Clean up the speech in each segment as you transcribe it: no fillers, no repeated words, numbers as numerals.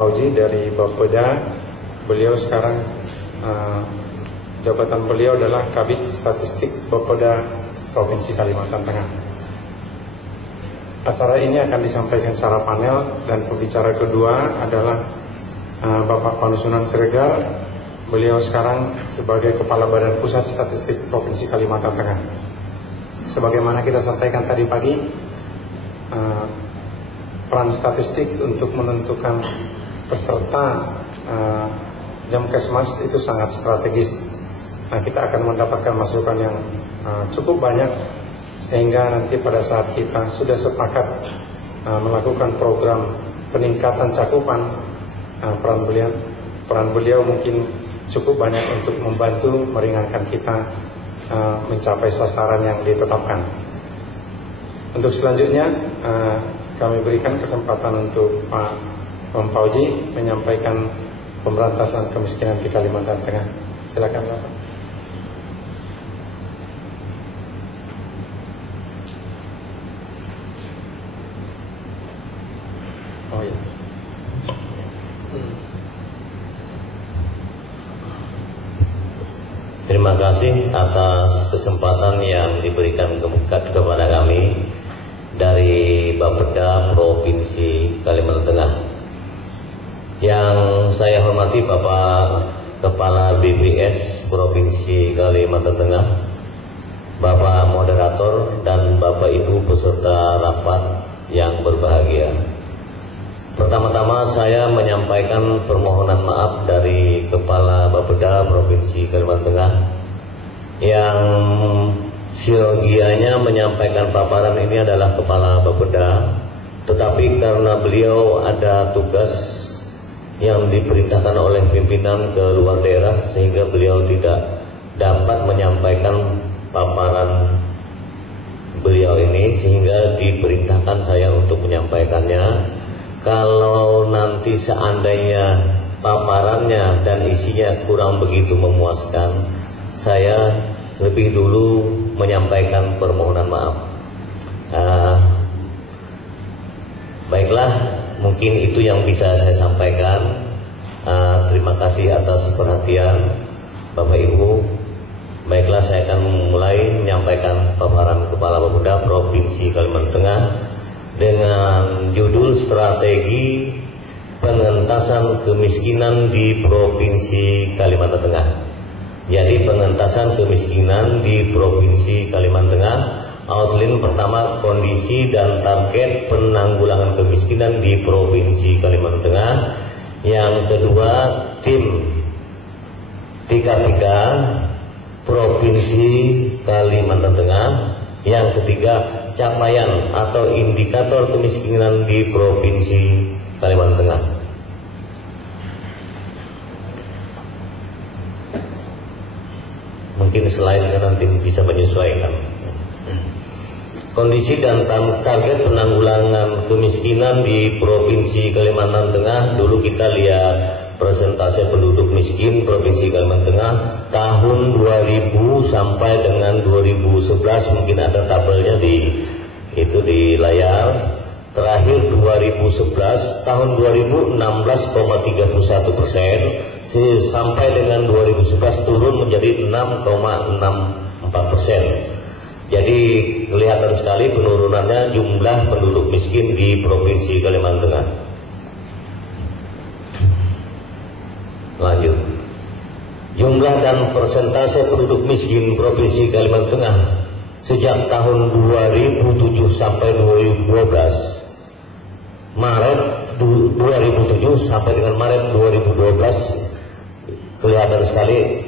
Fauzi dari Bapeda. Beliau sekarang jabatan beliau adalah Kabid Statistik Bapeda Provinsi Kalimantan Tengah. Acara ini akan disampaikan secara panel dan pembicara kedua adalah Bapak Panusunan Siregar. Beliau sekarang sebagai Kepala Badan Pusat Statistik Provinsi Kalimantan Tengah. Sebagaimana kita sampaikan tadi pagi, peran statistik untuk menentukan peserta Jamkesmas itu sangat strategis. Nah, kita akan mendapatkan masukan yang cukup banyak sehingga nanti pada saat kita sudah sepakat melakukan program peningkatan cakupan, peran beliau mungkin cukup banyak untuk membantu meringankan kita mencapai sasaran yang ditetapkan. Untuk selanjutnya kami berikan kesempatan untuk Pak Fauzi menyampaikan pemberantasan kemiskinan di Kalimantan Tengah. Silakan Bapak. Oh ya. Terima kasih atas kesempatan yang diberikan kepada kami dari Bapeda Provinsi Kalimantan Tengah. Yang saya hormati Bapak Kepala BPS Provinsi Kalimantan Tengah, Bapak Moderator, dan Bapak Ibu peserta rapat yang berbahagia. Pertama-tama saya menyampaikan permohonan maaf dari Kepala Bapeda Provinsi Kalimantan Tengah yang siogianya menyampaikan paparan ini adalah Kepala Bapeda, tetapi karena beliau ada tugas yang diperintahkan oleh pimpinan ke luar daerah sehingga beliau tidak dapat menyampaikan paparan beliau ini, sehingga diperintahkan saya untuk menyampaikannya. Kalau nanti seandainya paparannya dan isinya kurang begitu memuaskan, saya lebih dulu menyampaikan permohonan maaf. Baiklah, mungkin itu yang bisa saya sampaikan. Terima kasih atas perhatian Bapak Ibu. Baiklah, saya akan mulai menyampaikan paparan Kepala Bapeda Provinsi Kalimantan Tengah dengan judul Strategi Pengentasan Kemiskinan di Provinsi Kalimantan Tengah. Jadi pengentasan kemiskinan di Provinsi Kalimantan Tengah. Outline pertama, kondisi dan target penanggulangan kemiskinan di Provinsi Kalimantan Tengah. Yang kedua, tim 33 Provinsi Kalimantan Tengah. Yang ketiga, capaian atau indikator kemiskinan di Provinsi Kalimantan Tengah. Mungkin slide-nya nanti bisa menyesuaikan. Kondisi dan target penanggulangan kemiskinan di Provinsi Kalimantan Tengah. Dulu kita lihat persentase penduduk miskin Provinsi Kalimantan Tengah tahun 2000 sampai dengan 2011. Mungkin ada tabelnya di layar. Terakhir 2011 tahun 2000 16,31%, sampai dengan 2011 turun menjadi 6,64%. Jadi kelihatan sekali penurunannya jumlah penduduk miskin di Provinsi Kalimantan Tengah. Lanjut. Jumlah dan persentase penduduk miskin Provinsi Kalimantan Tengah sejak tahun 2007 sampai 2012. Maret 2007 sampai dengan Maret 2012 kelihatan sekali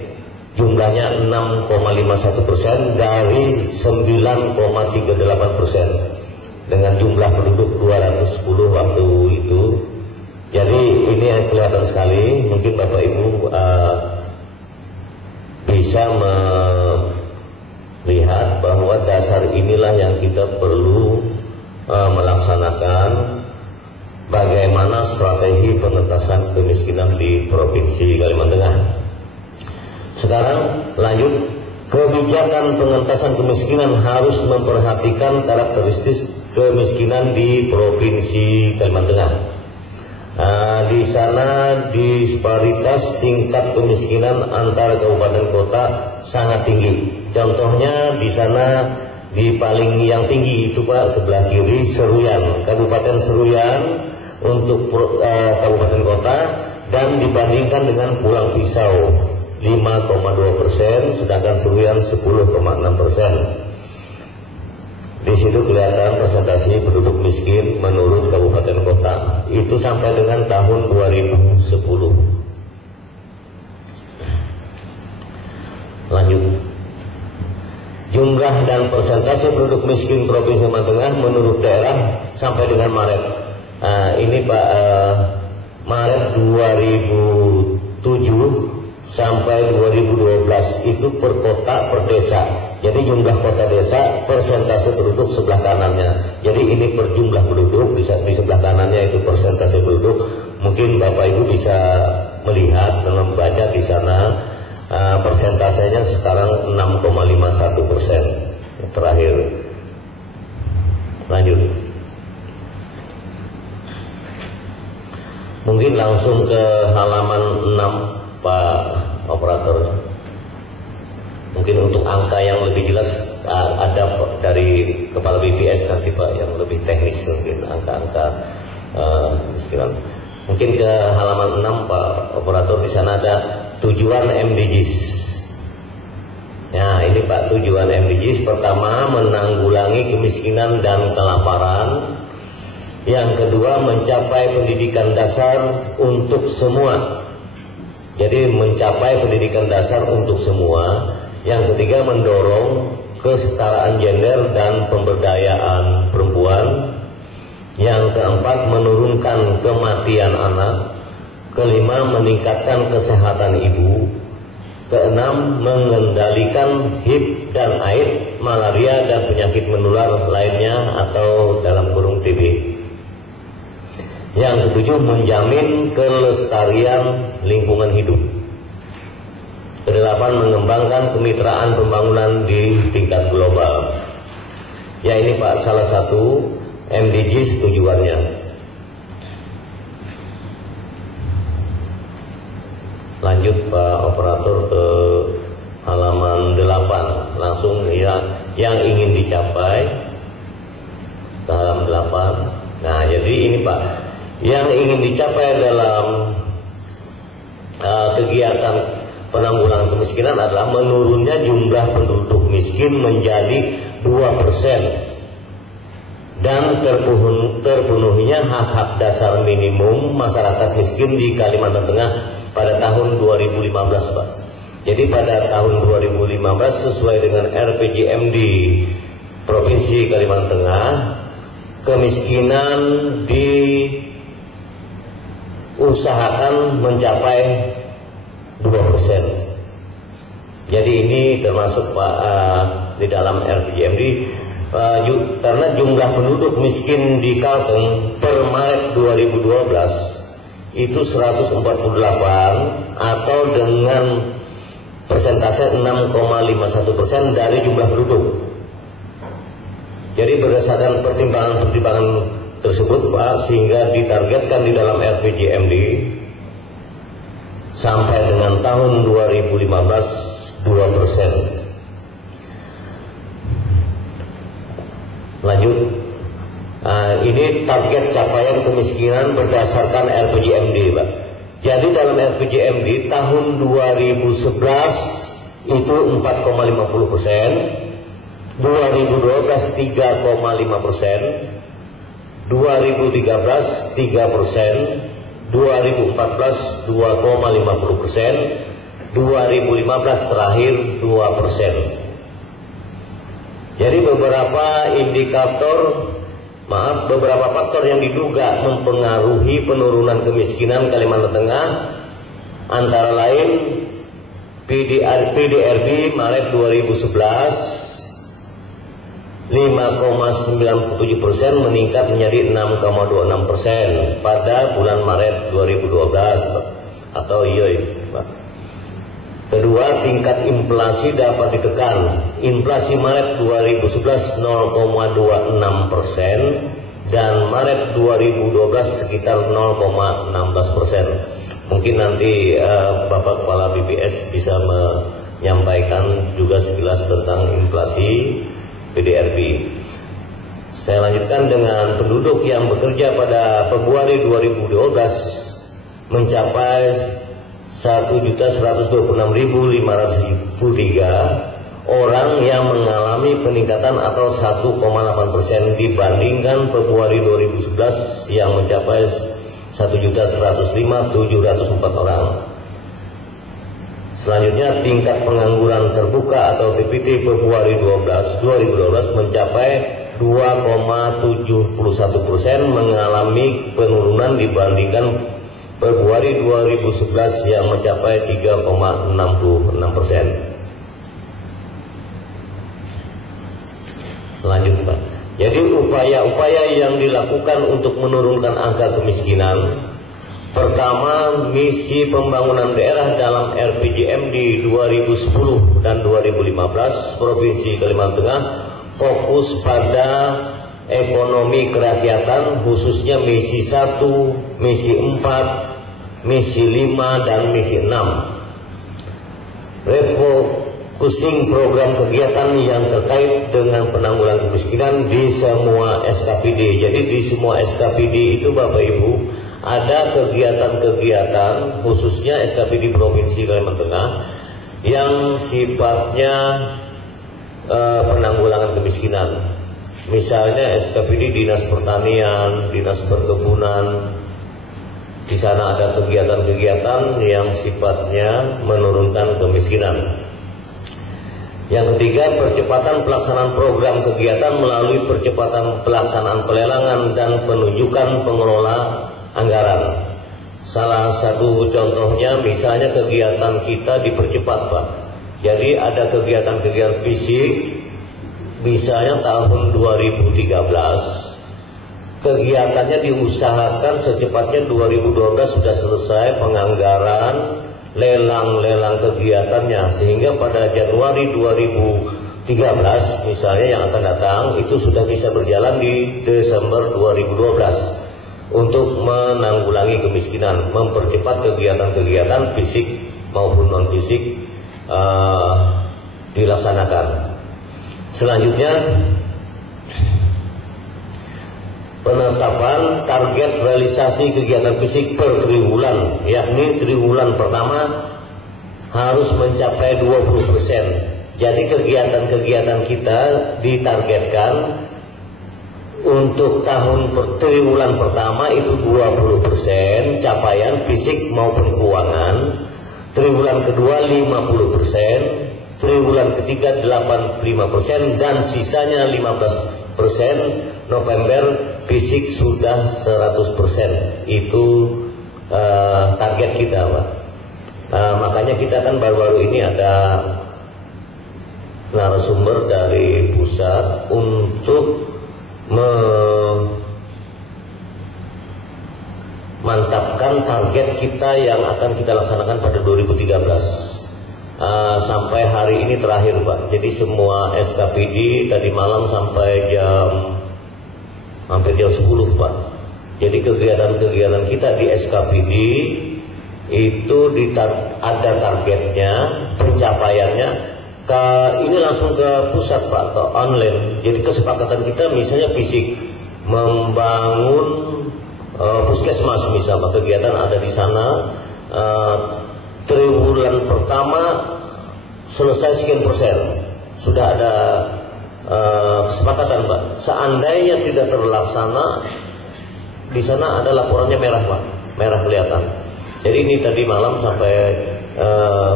jumlahnya 6,51% dari 9,38% dengan jumlah penduduk 210 waktu itu. Jadi ini yang kelihatan sekali. Mungkin Bapak Ibu bisa melihat bahwa dasar inilah yang kita perlu melaksanakan bagaimana strategi pengentasan kemiskinan di Provinsi Kalimantan Tengah. Sekarang lanjut, kebijakan pengentasan kemiskinan harus memperhatikan karakteristik kemiskinan di Provinsi Kalimantan Tengah. di sana disparitas tingkat kemiskinan antara kabupaten kota sangat tinggi. Contohnya di sana di paling yang tinggi itu Pak, sebelah kiri Seruyan, Kabupaten Seruyan untuk kabupaten kota, dan dibandingkan dengan Pulang Pisau 5,2%, sedangkan Seruyan 10,6%. Di situ kelihatan presentasi penduduk miskin menurut kabupaten kota itu sampai dengan tahun 2010. Lanjut. Jumlah dan persentase penduduk miskin Provinsi Kalimantan Tengah menurut daerah sampai dengan Maret. Ini Pak, Maret 2007 sampai 2012 itu per kota per desa. Jadi jumlah kota desa, persentase penduduk sebelah kanannya. Jadi ini per jumlah penduduk, di sebelah kanannya itu persentase penduduk. Mungkin Bapak Ibu bisa melihat dan membaca di sana persentasenya sekarang 6,51% terakhir. Lanjut. Mungkin langsung ke halaman 6 Pak Operator. Mungkin untuk angka yang lebih jelas ada dari Kepala BPS nanti Pak, yang lebih teknis mungkin angka-angka kemiskinan. Mungkin ke halaman 6 Pak Operator, di sana ada tujuan MDGs. Nah ini Pak, tujuan MDGs pertama menanggulangi kemiskinan dan kelaparan. Yang kedua mencapai pendidikan dasar untuk semua. Jadi mencapai pendidikan dasar untuk semua. Yang ketiga mendorong kesetaraan gender dan pemberdayaan perempuan. Yang keempat menurunkan kematian anak. Kelima meningkatkan kesehatan ibu. Keenam mengendalikan HIV dan AIDS, malaria dan penyakit menular lainnya atau dalam kurung TB. Yang ketujuh menjamin kelestarian lingkungan hidup. Kedelapan mengembangkan kemitraan pembangunan di tingkat global. Ya ini Pak, salah satu MDGs tujuannya. Lanjut Pak Operator ke halaman 8. Langsung ya, yang ingin dicapai ke halaman 8. Nah jadi ini Pak, yang ingin dicapai dalam kegiatan penanggulangan kemiskinan adalah menurunnya jumlah penduduk miskin menjadi 2% dan terpenuhinya hak-hak dasar minimum masyarakat miskin di Kalimantan Tengah pada tahun 2015 Pak. Jadi pada tahun 2015 sesuai dengan RPJMD Provinsi Kalimantan Tengah, kemiskinan diusahakan mencapai 2%. Jadi ini termasuk Pak di dalam RPJMD karena jumlah penduduk miskin di Kalteng per Maret 2012 itu 148 atau dengan persentase 6,51% dari jumlah penduduk. Jadi berdasarkan pertimbangan tersebut Pak, sehingga ditargetkan di dalam RPJMD sampai dengan tahun 2015 2%. Lanjut. Ini target capaian kemiskinan berdasarkan RPJMD Pak. Jadi dalam RPJMD tahun 2011 itu 4,50%, 2012 3,5%, 2013 3%, 2014 2,50%, 2015 terakhir 2%. Jadi beberapa faktor yang diduga mempengaruhi penurunan kemiskinan Kalimantan Tengah antara lain PDRB Maret 2011 5,97% meningkat menjadi 6,26% pada bulan Maret 2012 atau Pak. Kedua, tingkat inflasi dapat ditekan. Inflasi Maret 2011 0,26%, dan Maret 2012 sekitar 0,16%. Mungkin nanti Bapak Kepala BPS bisa menyampaikan juga sekilas tentang inflasi PDRB. Saya lanjutkan dengan penduduk yang bekerja pada Februari 2012 mencapai 1.126.503 orang yang mengalami peningkatan atau 1,8% dibandingkan Februari 2011 yang mencapai 1.105.704 orang. Selanjutnya tingkat pengangguran terbuka atau TPT Februari 2012 mencapai 2,71% mengalami penurunan dibandingkan Februari 2011 yang mencapai 3,66%. Lanjut Pak. Jadi upaya-upaya yang dilakukan untuk menurunkan angka kemiskinan, pertama, misi pembangunan daerah dalam RPJM di 2010 dan 2015 Provinsi Kalimantan Tengah fokus pada ekonomi kerakyatan, khususnya misi 1, misi 4, misi 5, dan misi 6. Refocusing program kegiatan yang terkait dengan penanggulangan kemiskinan di semua SKPD. Jadi di semua SKPD itu Bapak Ibu ada kegiatan-kegiatan khususnya SKPD Provinsi Kalimantan Tengah yang sifatnya penanggulangan kemiskinan. Misalnya SKPD Dinas Pertanian, Dinas Perkebunan. Di sana ada kegiatan-kegiatan yang sifatnya menurunkan kemiskinan. Yang ketiga, percepatan pelaksanaan program kegiatan melalui percepatan pelaksanaan pelelangan dan penunjukan pengelola anggaran. Salah satu contohnya misalnya kegiatan kita dipercepat Pak. Jadi ada kegiatan-kegiatan fisik, misalnya tahun 2013 kegiatannya diusahakan secepatnya 2012 sudah selesai penganggaran, lelang kegiatannya, sehingga pada Januari 2013 misalnya yang akan datang itu sudah bisa berjalan di Desember 2012 untuk menanggulangi kemiskinan, mempercepat kegiatan-kegiatan fisik maupun non fisik dilaksanakan. Selanjutnya, penetapan target realisasi kegiatan fisik per triwulan, yakni triwulan pertama harus mencapai 20%. Jadi kegiatan-kegiatan kita ditargetkan untuk triwulan pertama itu 20% capaian fisik maupun keuangan, triwulan kedua 50%, triwulan ketiga 85%, dan sisanya 15% November fisik sudah 100%. Itu target kita Pak. Makanya kita kan baru-baru ini ada narasumber dari pusat untuk memantapkan target kita yang akan kita laksanakan pada 2013. Sampai hari ini terakhir Pak. Jadi semua SKPD tadi malam sampai hampir jam 10 Pak. Jadi kegiatan-kegiatan kita di SKPD itu ada targetnya, pencapaiannya. Ini langsung ke pusat Pak, ke online. Jadi kesepakatan kita misalnya fisik membangun puskesmas misalnya, kegiatan ada di sana. Triwulan pertama selesai sekian persen, sudah ada kesepakatan Pak. Seandainya tidak terlaksana, di sana ada laporannya merah Pak, merah kelihatan. Jadi ini tadi malam sampai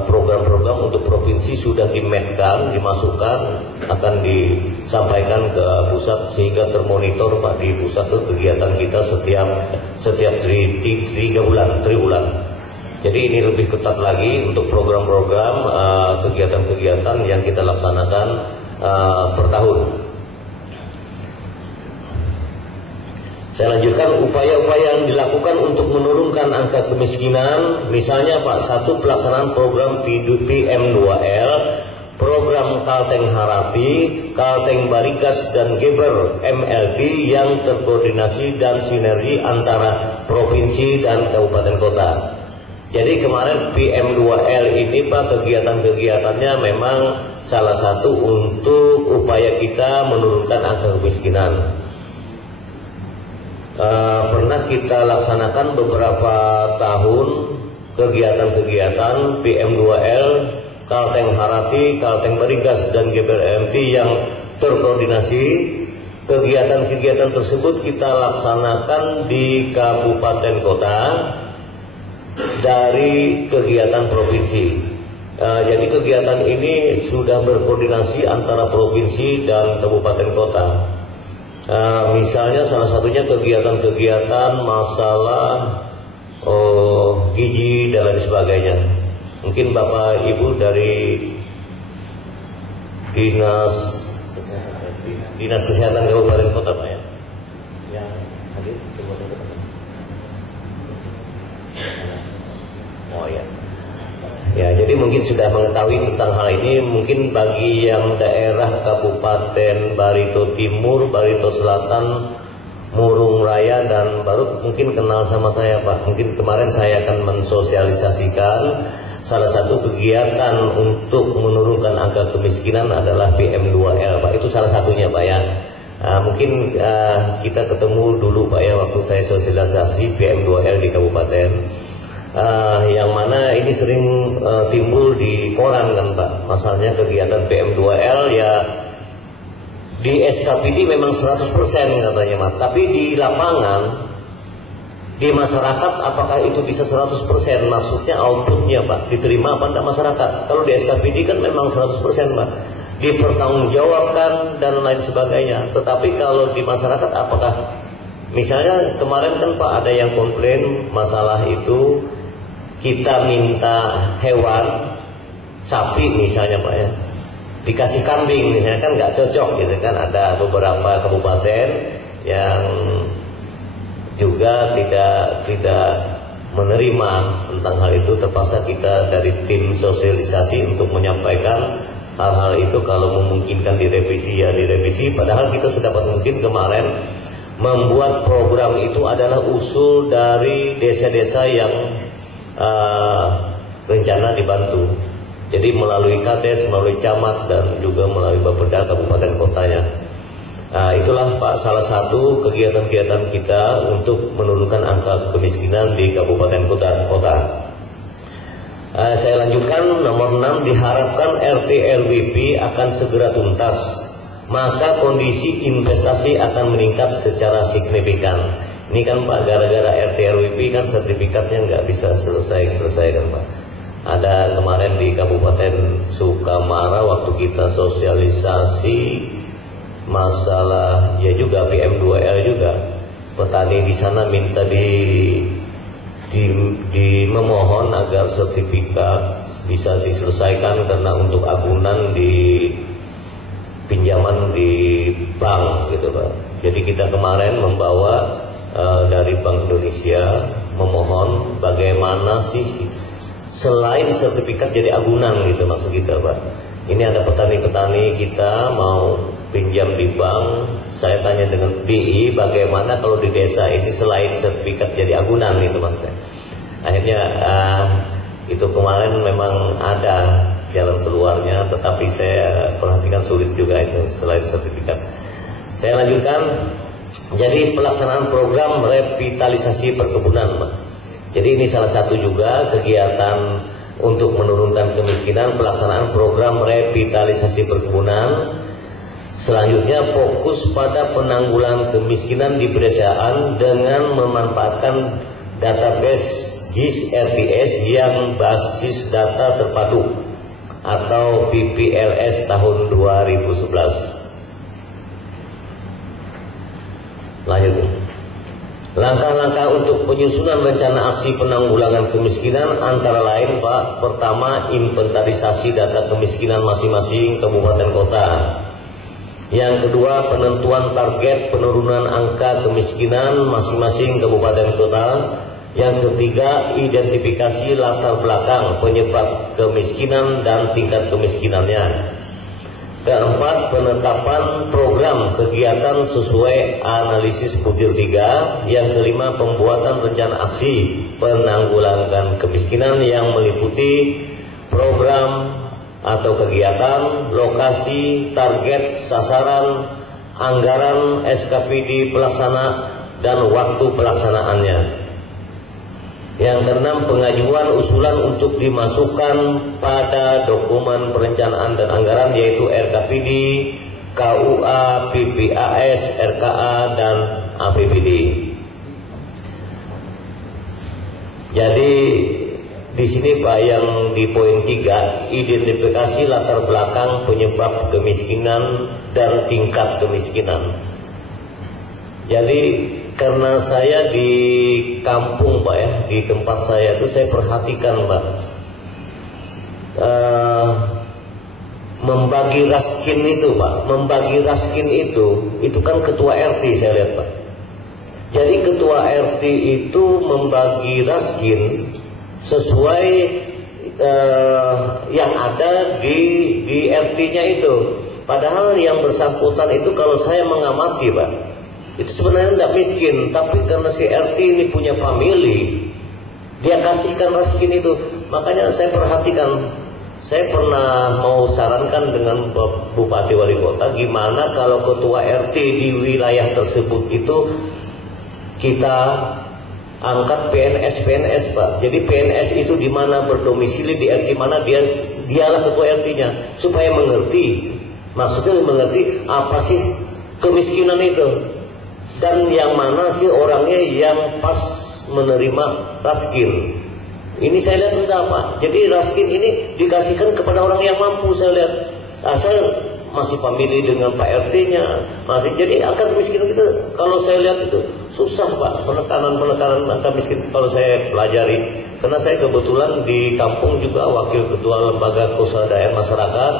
program-program untuk provinsi sudah dimetkan, dimasukkan, akan disampaikan ke pusat sehingga termonitor Pak di pusat itu kegiatan kita setiap 3 bulan, triwulan. Jadi ini lebih ketat lagi untuk program-program kegiatan-kegiatan yang kita laksanakan per tahun. Saya lanjutkan upaya-upaya yang dilakukan untuk menurunkan angka kemiskinan. Misalnya Pak, 1, pelaksanaan program PM2L program Kalteng Harati, Kalteng Barigas, dan Geber MLT yang terkoordinasi dan sinergi antara provinsi dan kabupaten kota. Jadi kemarin PM2L ini Pak, kegiatan-kegiatannya memang salah satu untuk upaya kita menurunkan angka kemiskinan. Pernah kita laksanakan beberapa tahun kegiatan-kegiatan PM2L, Kalteng Harati, Kalteng Barigas, dan GBRMT yang terkoordinasi. Kegiatan-kegiatan tersebut kita laksanakan di kabupaten kota dari kegiatan provinsi. Jadi kegiatan ini sudah berkoordinasi antara provinsi dan kabupaten kota. Misalnya salah satunya kegiatan-kegiatan masalah gizi dan lain sebagainya. Mungkin Bapak Ibu dari Dinas Kesehatan Kabupaten Kota Pak ya. Yang hadir oh ya. Ya, jadi mungkin sudah mengetahui tentang hal ini. Mungkin bagi yang daerah Kabupaten Barito Timur, Barito Selatan, Murung Raya, dan Barut mungkin kenal sama saya Pak. Mungkin kemarin saya akan mensosialisasikan salah satu kegiatan untuk menurunkan angka kemiskinan adalah PM2L Pak. Itu salah satunya Pak ya. Mungkin kita ketemu dulu Pak ya waktu saya sosialisasi PM2L di kabupaten. Yang mana ini sering timbul di koran kan Pak. Masalahnya kegiatan PM2L ya di SKPD memang 100% katanya Pak. Tapi di lapangan, di masyarakat apakah itu bisa 100%? Maksudnya outputnya Pak, diterima apa enggak masyarakat? Kalau di SKPD kan memang 100% Pak, dipertanggungjawabkan dan lain sebagainya. Tetapi kalau di masyarakat apakah, misalnya kemarin kan Pak ada yang komplain masalah itu, kita minta hewan sapi misalnya Pak ya, dikasih kambing misalnya kan nggak cocok gitu kan. Ada beberapa kabupaten yang juga tidak menerima tentang hal itu. Terpaksa kita dari tim sosialisasi untuk menyampaikan hal-hal itu, kalau memungkinkan direvisi ya direvisi. Padahal kita sedapat mungkin kemarin membuat program itu adalah usul dari desa-desa yang rencana dibantu. Jadi melalui Kades, melalui camat, dan juga melalui Bapeda kabupaten kotanya. Itulah Pak salah satu kegiatan-kegiatan kita untuk menurunkan angka kemiskinan di kabupaten kota. Saya lanjutkan nomor 6, diharapkan RT/RWP akan segera tuntas, maka kondisi investasi akan meningkat secara signifikan. Ini kan Pak, gara-gara RT/RWP kan sertifikatnya nggak bisa selesai kan Pak. Ada kemarin di Kabupaten Sukamara waktu kita sosialisasi masalah ya juga PM2L juga, petani di sana minta memohon agar sertifikat bisa diselesaikan karena untuk agunan di pinjaman di bank gitu Pak. Jadi kita kemarin membawa dari Bank Indonesia memohon bagaimana sih selain sertifikat jadi agunan gitu maksud kita Pak. Ini ada petani-petani kita mau pinjam di bank, saya tanya dengan BI bagaimana kalau di desa ini selain sertifikat jadi agunan gitu maksudnya. Akhirnya itu kemarin memang ada jalan keluarnya, tetapi saya perhatikan sulit juga itu selain sertifikat. Saya lanjutkan. Jadi pelaksanaan program revitalisasi perkebunan Pak. Jadi ini salah satu juga kegiatan untuk menurunkan kemiskinan, pelaksanaan program revitalisasi perkebunan. Selanjutnya fokus pada penanggulangan kemiskinan di pedesaan dengan memanfaatkan database GIS RTS yang basis data terpadu atau BPLS tahun 2011. Lanjut. Langkah-langkah untuk penyusunan rencana aksi penanggulangan kemiskinan antara lain Pak, pertama inventarisasi data kemiskinan masing-masing kabupaten kota. Yang kedua penentuan target penurunan angka kemiskinan masing-masing kabupaten kota. Yang ketiga, identifikasi latar belakang penyebab kemiskinan dan tingkat kemiskinannya. Keempat, penetapan program kegiatan sesuai analisis butir 3. Yang kelima, pembuatan rencana aksi penanggulangan kemiskinan yang meliputi program atau kegiatan, lokasi, target, sasaran, anggaran, SKPD pelaksana, dan waktu pelaksanaannya. Yang keenam, pengajuan usulan untuk dimasukkan pada dokumen perencanaan dan anggaran, yaitu RKPD, KUA, PPAS, RKA, dan APBD. Jadi di sini Pak, yang di poin 3, identifikasi latar belakang penyebab kemiskinan dan tingkat kemiskinan. Jadi karena saya di kampung Pak ya, di tempat saya itu saya perhatikan Pak, membagi raskin itu Pak, membagi raskin itu kan ketua RT saya lihat Pak. Jadi ketua RT itu membagi raskin sesuai yang ada di RT-nya itu. Padahal yang bersangkutan itu kalau saya mengamati Pak, itu sebenarnya tidak miskin, tapi karena si RT ini punya family, dia kasihkan raskin itu. Makanya saya perhatikan, saya pernah mau sarankan dengan Bupati Wali Kota, gimana kalau ketua RT di wilayah tersebut itu kita angkat PNS Pak. Jadi PNS itu di mana berdomisili, di RT mana, dialah ketua RT-nya, supaya mengerti, maksudnya mengerti apa sih kemiskinan itu, dan yang mana sih orangnya yang pas menerima raskin. Ini saya lihat tidak Pak. Jadi raskin ini dikasihkan kepada orang yang mampu. Saya lihat, saya masih famili dengan Pak RT-nya, masih. Jadi angka kemiskinan kita, kalau saya lihat itu susah Pak, penekanan angka miskin kalau saya pelajari. Karena saya kebetulan di kampung juga wakil ketua lembaga keusahaan masyarakat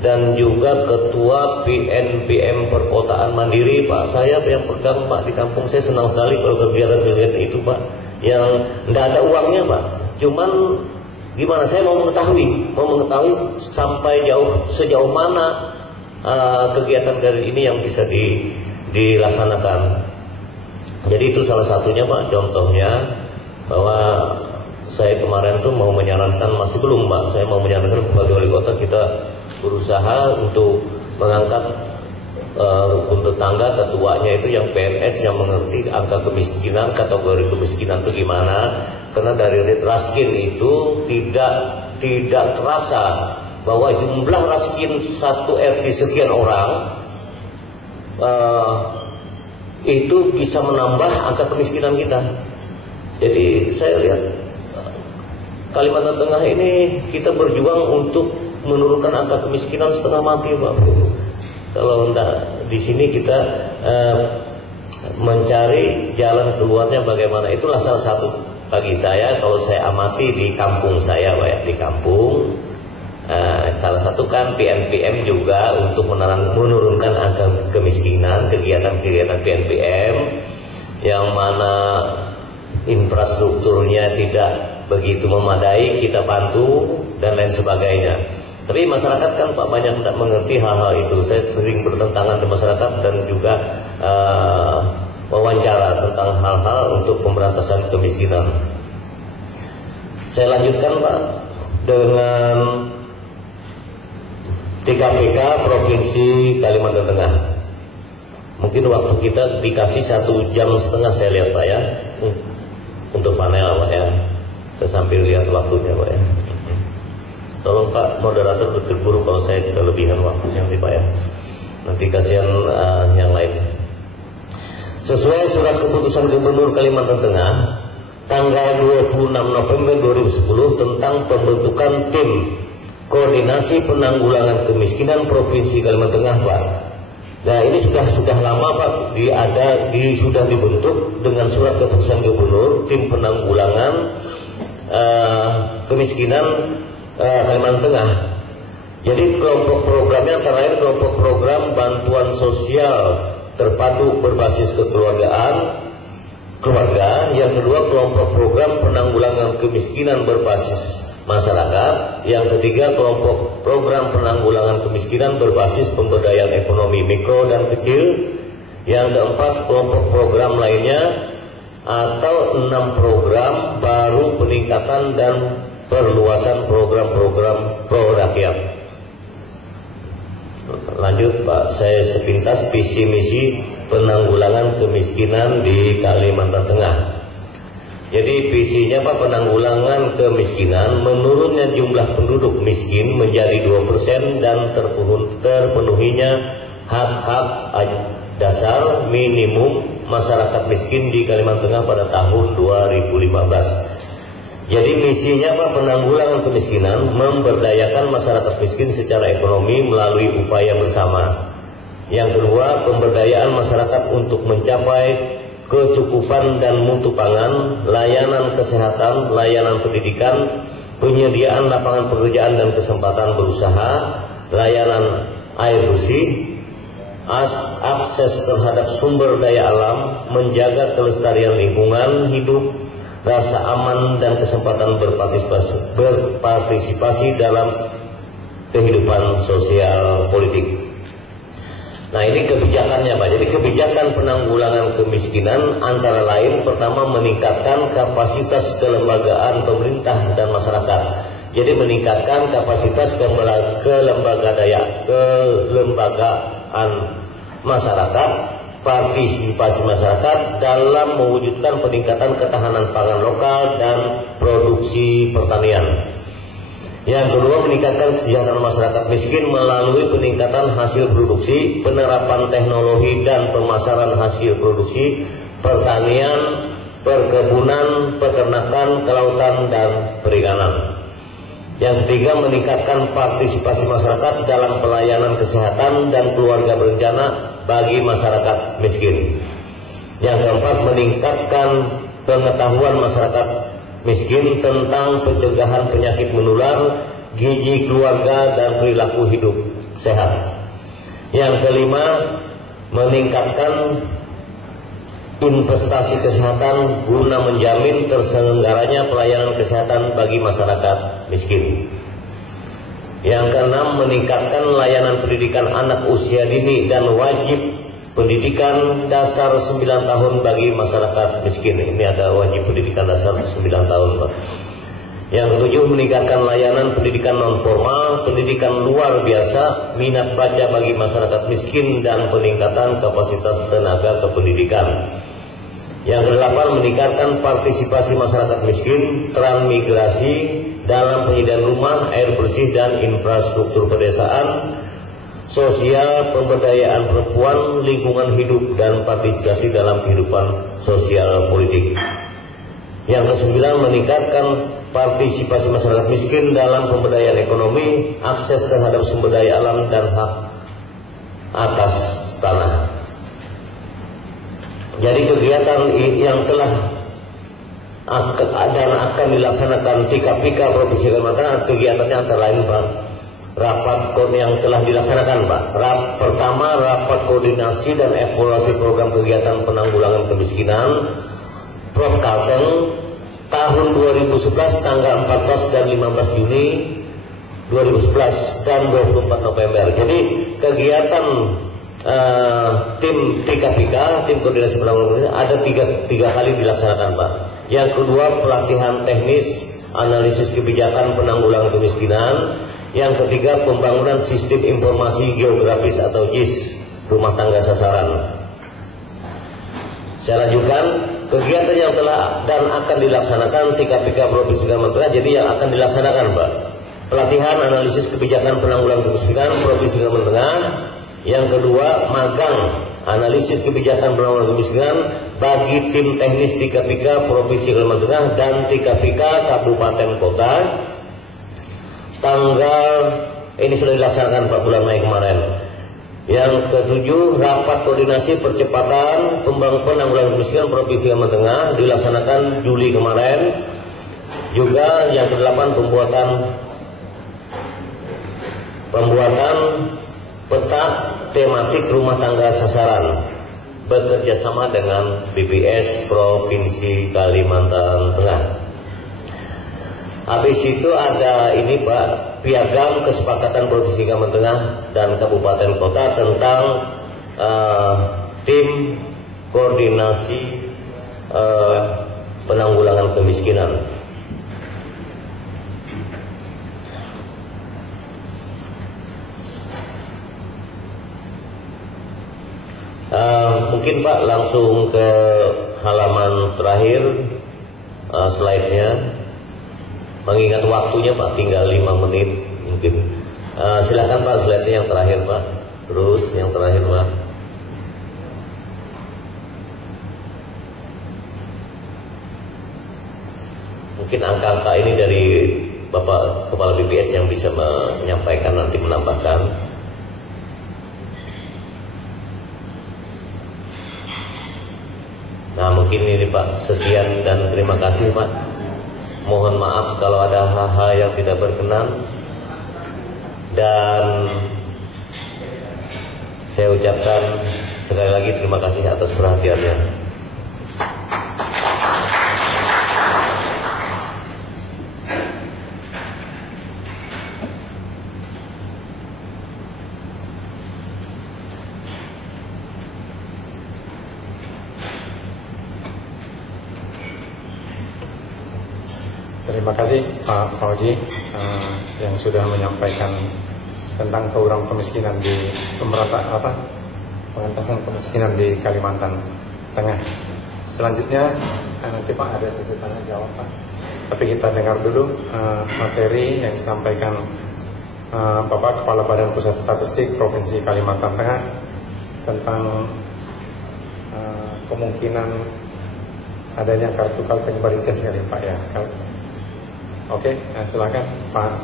dan juga ketua PNPM Perkotaan Mandiri Pak. Saya yang pegang Pak di kampung. Saya senang sekali kalau kegiatan-kegiatan itu Pak, yang tidak ada uangnya Pak. Cuman gimana, saya mau mengetahui sampai sejauh mana kegiatan dari ini yang bisa dilaksanakan. Jadi itu salah satunya Pak, contohnya bahwa saya kemarin tuh mau menyarankan, masih belum Pak, saya mau menyarankan Bupati Wali Kota kita berusaha untuk mengangkat rukun tetangga, ketuanya itu yang PNS yang mengerti angka kemiskinan, kategori kemiskinan itu gimana. Karena dari raskin itu tidak terasa bahwa jumlah raskin satu RT sekian orang itu bisa menambah angka kemiskinan kita. Jadi saya lihat Kalimantan Tengah ini kita berjuang untuk menurunkan angka kemiskinan setengah mati Pak. Kalau enggak di sini kita mencari jalan keluarnya bagaimana. Itulah salah satu bagi saya, kalau saya amati di kampung saya Pak ya, di kampung salah satu kan PNPM juga untuk menurunkan angka kemiskinan, kegiatan-kegiatan PNPM yang mana infrastrukturnya tidak begitu memadai, kita bantu dan lain sebagainya. Tapi masyarakat kan Pak banyak tidak mengerti hal-hal itu. Saya sering bertentangan dengan masyarakat dan juga wawancara tentang hal-hal untuk pemberantasan kemiskinan. Saya lanjutkan Pak dengan TKPK Provinsi Kalimantan Tengah. Mungkin waktu kita dikasih 1,5 jam saya lihat Pak ya, untuk panel Pak ya. Kita sambil lihat waktunya Pak ya. Tolong Pak moderator bertegur kalau saya kelebihan waktunya nanti Pak ya. Nanti kasihan yang lain. Sesuai surat keputusan Gubernur Kalimantan Tengah tanggal 26 November 2010 tentang pembentukan tim koordinasi penanggulangan kemiskinan Provinsi Kalimantan Tengah Pak. Nah ini sudah lama Pak, sudah dibentuk dengan surat keputusan Gubernur tim penanggulangan kemiskinan Kalimantan Tengah. Jadi kelompok programnya antara lain kelompok program bantuan sosial terpadu berbasis kekeluargaan, keluarga. Yang kedua, kelompok program penanggulangan kemiskinan berbasis masyarakat. Yang ketiga, kelompok program penanggulangan kemiskinan berbasis pemberdayaan ekonomi mikro dan kecil. Yang keempat, kelompok program lainnya atau 6 program baru peningkatan dan perluasan program-program pro rakyat. Lanjut Pak, saya sepintas visi misi penanggulangan kemiskinan di Kalimantan Tengah. Jadi visinya Pak, penanggulangan kemiskinan, menurunnya jumlah penduduk miskin menjadi 2% dan terpenuhinya hak-hak dasar minimum masyarakat miskin di Kalimantan Tengah pada tahun 2015. Jadi misinya Pak, penanggulangan kemiskinan, memberdayakan masyarakat miskin secara ekonomi melalui upaya bersama. Yang kedua, pemberdayaan masyarakat untuk mencapai kecukupan dan mutu pangan, layanan kesehatan, layanan pendidikan, penyediaan lapangan pekerjaan dan kesempatan berusaha, layanan air bersih, akses terhadap sumber daya alam, menjaga kelestarian lingkungan hidup, rasa aman dan kesempatan berpartisipasi dalam kehidupan sosial politik. Nah, ini kebijakannya Pak. Jadi kebijakan penanggulangan kemiskinan antara lain, pertama, meningkatkan kapasitas kelembagaan pemerintah dan masyarakat. Jadi meningkatkan kapasitas kelembagaan masyarakat, partisipasi masyarakat dalam mewujudkan peningkatan ketahanan pangan lokal dan produksi pertanian. Yang kedua, meningkatkan kesejahteraan masyarakat miskin melalui peningkatan hasil produksi, penerapan teknologi dan pemasaran hasil produksi, pertanian, perkebunan, peternakan, kelautan, dan perikanan. Yang ketiga, meningkatkan partisipasi masyarakat dalam pelayanan kesehatan dan keluarga berencana bagi masyarakat miskin. Yang keempat, meningkatkan pengetahuan masyarakat miskin tentang pencegahan penyakit menular, gizi keluarga, dan perilaku hidup sehat. Yang kelima, meningkatkan investasi kesehatan guna menjamin terselenggaranya pelayanan kesehatan bagi masyarakat miskin. Yang keenam, meningkatkan layanan pendidikan anak usia dini dan wajib pendidikan dasar 9 tahun bagi masyarakat miskin. Ini ada wajib pendidikan dasar 9 tahun Pak. Yang ketujuh, meningkatkan layanan pendidikan non formal, pendidikan luar biasa, minat baca bagi masyarakat miskin, dan peningkatan kapasitas tenaga kependidikan. Yang kedelapan, meningkatkan partisipasi masyarakat miskin, transmigrasi dalam penyediaan rumah, air bersih, dan infrastruktur pedesaan, sosial, pemberdayaan perempuan, lingkungan hidup, dan partisipasi dalam kehidupan sosial politik. Yang kesembilan, meningkatkan partisipasi masyarakat miskin dalam pemberdayaan ekonomi, akses terhadap sumber daya alam, dan hak atas tanah. Jadi kegiatan yang telah dan akan dilaksanakan Tikapika Provinsi Kalimantan Tengah, kegiatannya antara lain Pak, rapat yang telah dilaksanakan Pak. Pertama, rapat koordinasi dan evaluasi program kegiatan penanggulangan kemiskinan Prof Kalteng tahun 2011 tanggal 14 dan 15 Juni 2011 dan 24 November. Jadi kegiatan tim Tikapika, tim koordinasi penanggulangan kemiskinan, ada tiga kali dilaksanakan Pak. Yang kedua, pelatihan teknis analisis kebijakan penanggulangan kemiskinan. Yang ketiga, pembangunan sistem informasi geografis atau JIS rumah tangga sasaran. Saya lanjutkan, kegiatan yang telah dan akan dilaksanakan Tikapika Provinsi Kalimantan Tengah. Jadi yang akan dilaksanakan Pak, pelatihan analisis kebijakan penanggulangan kemiskinan Provinsi Kalimantan Tengah. Yang kedua, magang analisis kebijakan penanggulangan kemiskinan bagi tim teknis Tikapika Provinsi Kalimantan Tengah dan Tikapika Kabupaten Kota. Ini sudah dilaksanakan 4 bulan Mei kemarin. Yang ketujuh, rapat koordinasi percepatan penanggulangan kemiskinan Provinsi Kalimantan Tengah dilaksanakan Juli kemarin. Juga yang kedelapan, pembuatan peta tematik rumah tangga sasaran bekerja sama dengan BPS Provinsi Kalimantan Tengah. Habis itu ada ini Pak, Piagam Kesepakatan Provinsi Kalimantan Tengah dan Kabupaten Kota tentang tim koordinasi penanggulangan kemiskinan. Mungkin Pak langsung ke halaman terakhir slide-nya. Mengingat waktunya Pak tinggal 5 menit mungkin. Silakan Pak slide-nya yang terakhir Pak. Terus yang terakhir Pak. Mungkin angka-angka ini dari Bapak Kepala BPS yang bisa menyampaikan nanti menambahkan. Nah mungkin ini Pak, sekian dan terima kasih Pak. Mohon maaf kalau ada hal-hal yang tidak berkenan. Dan saya ucapkan sekali lagi terima kasih atas perhatiannya. Terima kasih Pak Fauji yang sudah menyampaikan tentang program kemiskinan di pengentasan kemiskinan di Kalimantan Tengah. Selanjutnya nanti Pak ada sesi tanya jawab Pak. Tapi kita dengar dulu materi yang disampaikan Bapak Kepala Badan Pusat Statistik Provinsi Kalimantan Tengah tentang kemungkinan adanya kartu Kalteng-Barigas kali Pak ya. Oke, silakan Pak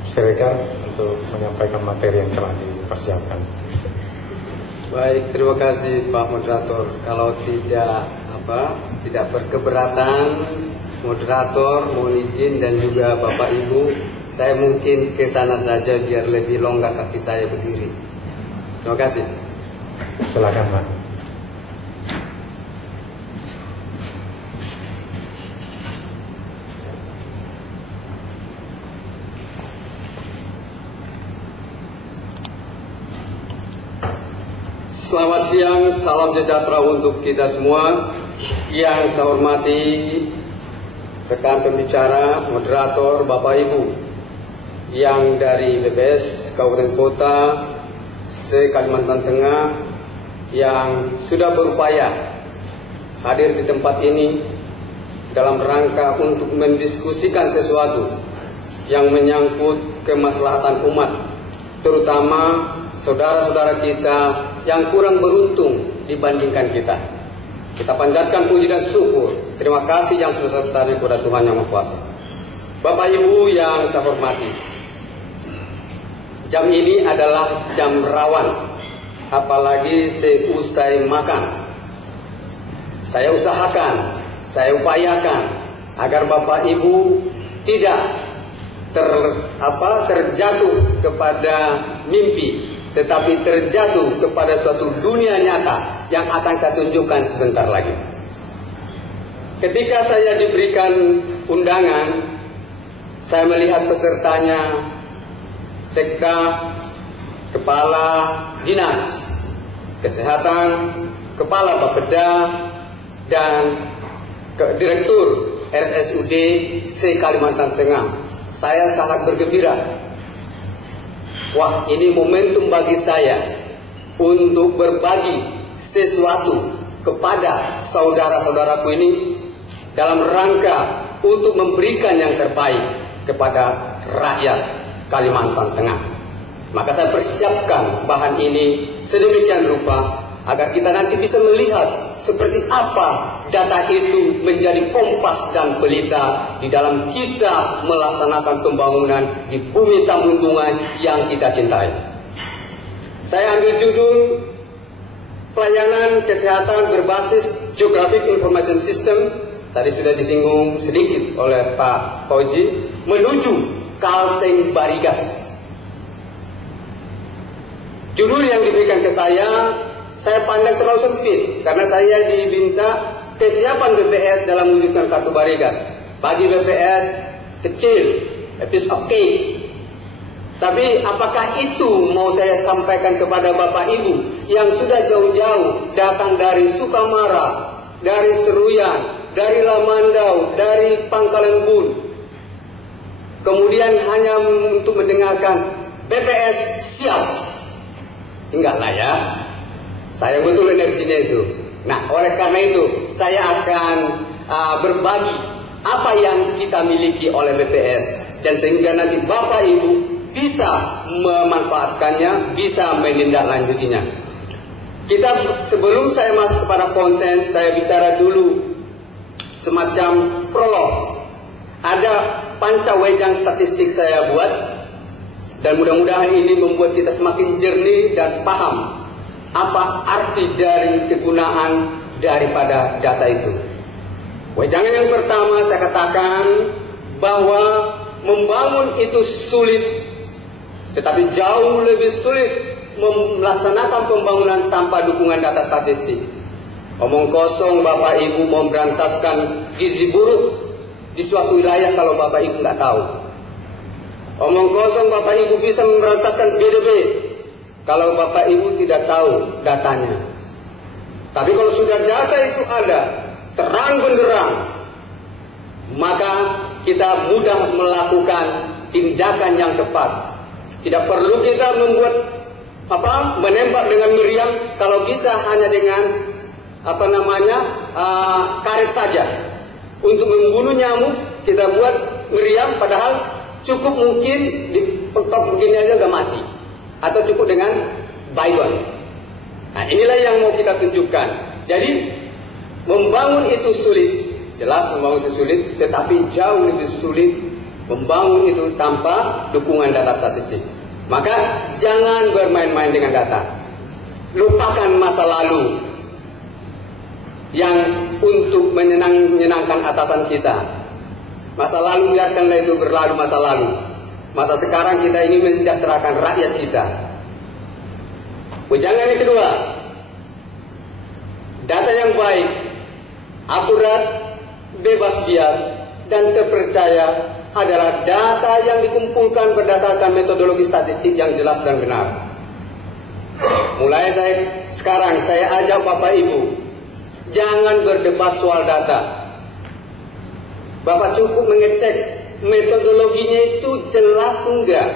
Siregar untuk menyampaikan materi yang telah dipersiapkan. Baik, terima kasih Pak Moderator. Kalau tidak berkeberatan, Moderator mohon izin dan juga Bapak Ibu, saya mungkin ke sana saja biar lebih longgar kaki saya berdiri. Terima kasih. Silakan Pak. Selamat siang, salam sejahtera untuk kita semua. Yang saya hormati rekan pembicara, moderator, Bapak Ibu yang dari BPS Kabupaten Kota se-Kalimantan Tengah yang sudah berupaya hadir di tempat ini dalam rangka untuk mendiskusikan sesuatu yang menyangkut kemaslahatan umat, terutama saudara-saudara kita yang kurang beruntung dibandingkan kita. Kita panjatkan puji dan syukur. Terima kasih yang sebesar-besarnya kepada Tuhan Yang Maha Kuasa. Bapak Ibu yang saya hormati, jam ini adalah jam rawan, apalagi seusai makan. Saya usahakan, saya upayakan agar Bapak Ibu tidak terjatuh kepada mimpi, tetapi terjatuh kepada suatu dunia nyata yang akan saya tunjukkan sebentar lagi. Ketika saya diberikan undangan, saya melihat pesertanya, Sekda, Kepala Dinas Kesehatan, Kepala Bapeda, dan Direktur RSUD se-Kalimantan Tengah. Saya sangat bergembira. Wah, ini momentum bagi saya untuk berbagi sesuatu kepada saudara-saudaraku ini dalam rangka untuk memberikan yang terbaik kepada rakyat Kalimantan Tengah. Maka saya persiapkan bahan ini sedemikian rupa agar kita nanti bisa melihat seperti apa data itu menjadi kompas dan pelita di dalam kita melaksanakan pembangunan di bumi Tambungan yang kita cintai. Saya ambil judul Pelayanan Kesehatan Berbasis Geographic Information System, tadi sudah disinggung sedikit oleh Pak Fauji, menuju Kalteng-Barigas. Judul yang diberikan ke saya saya pandang terlalu sempit karena saya diminta kesiapan BPS dalam mewujudkan kartu Barigas. Bagi BPS kecil, a piece of cake. Tapi apakah itu mau saya sampaikan kepada Bapak Ibu yang sudah jauh-jauh datang dari Sukamara, dari Seruyan, dari Lamandau, dari Pangkalan Bun, kemudian hanya untuk mendengarkan BPS siap? Enggak lah ya. Saya betul energinya itu. Nah, oleh karena itu saya akan berbagi apa yang kita miliki oleh BPS, dan sehingga nanti Bapak Ibu bisa memanfaatkannya, bisa menindaklanjutinya. Sebelum saya masuk kepada konten, saya bicara dulu semacam prolog. Ada pancawejang statistik saya buat, dan mudah-mudahan ini membuat kita semakin jernih dan paham apa arti dari kegunaan daripada data itu. Wejangan yang pertama saya katakan bahwa membangun itu sulit, tetapi jauh lebih sulit melaksanakan pembangunan tanpa dukungan data statistik. Omong kosong Bapak Ibu mau berantaskan gizi buruk di suatu wilayah kalau Bapak Ibu nggak tahu. Omong kosong Bapak Ibu bisa memberantaskan BDB kalau Bapak Ibu tidak tahu datanya. Tapi kalau sudah data itu ada, terang benderang, maka kita mudah melakukan tindakan yang tepat. Tidak perlu kita menembak dengan meriam, kalau bisa hanya dengan karet saja. Untuk membunuh nyamuk kita buat meriam, padahal cukup mungkin dipetok begini aja udah mati. Atau cukup dengan baygon. Nah, inilah yang mau kita tunjukkan. Jadi membangun itu sulit, jelas membangun itu sulit, tetapi jauh lebih sulit membangun itu tanpa dukungan data statistik. Maka jangan bermain-main dengan data. Lupakan masa lalu yang untuk menyenangkan atasan kita. Masa lalu biarkanlah itu berlalu masa lalu. Masa sekarang kita ingin mensejahterakan rakyat kita. Wejangan yang kedua, data yang baik, akurat, bebas bias, dan terpercaya adalah data yang dikumpulkan berdasarkan metodologi statistik yang jelas dan benar. Mulai sekarang saya ajak Bapak Ibu, jangan berdebat soal data. Bapak cukup mengecek metodologinya itu jelas enggak.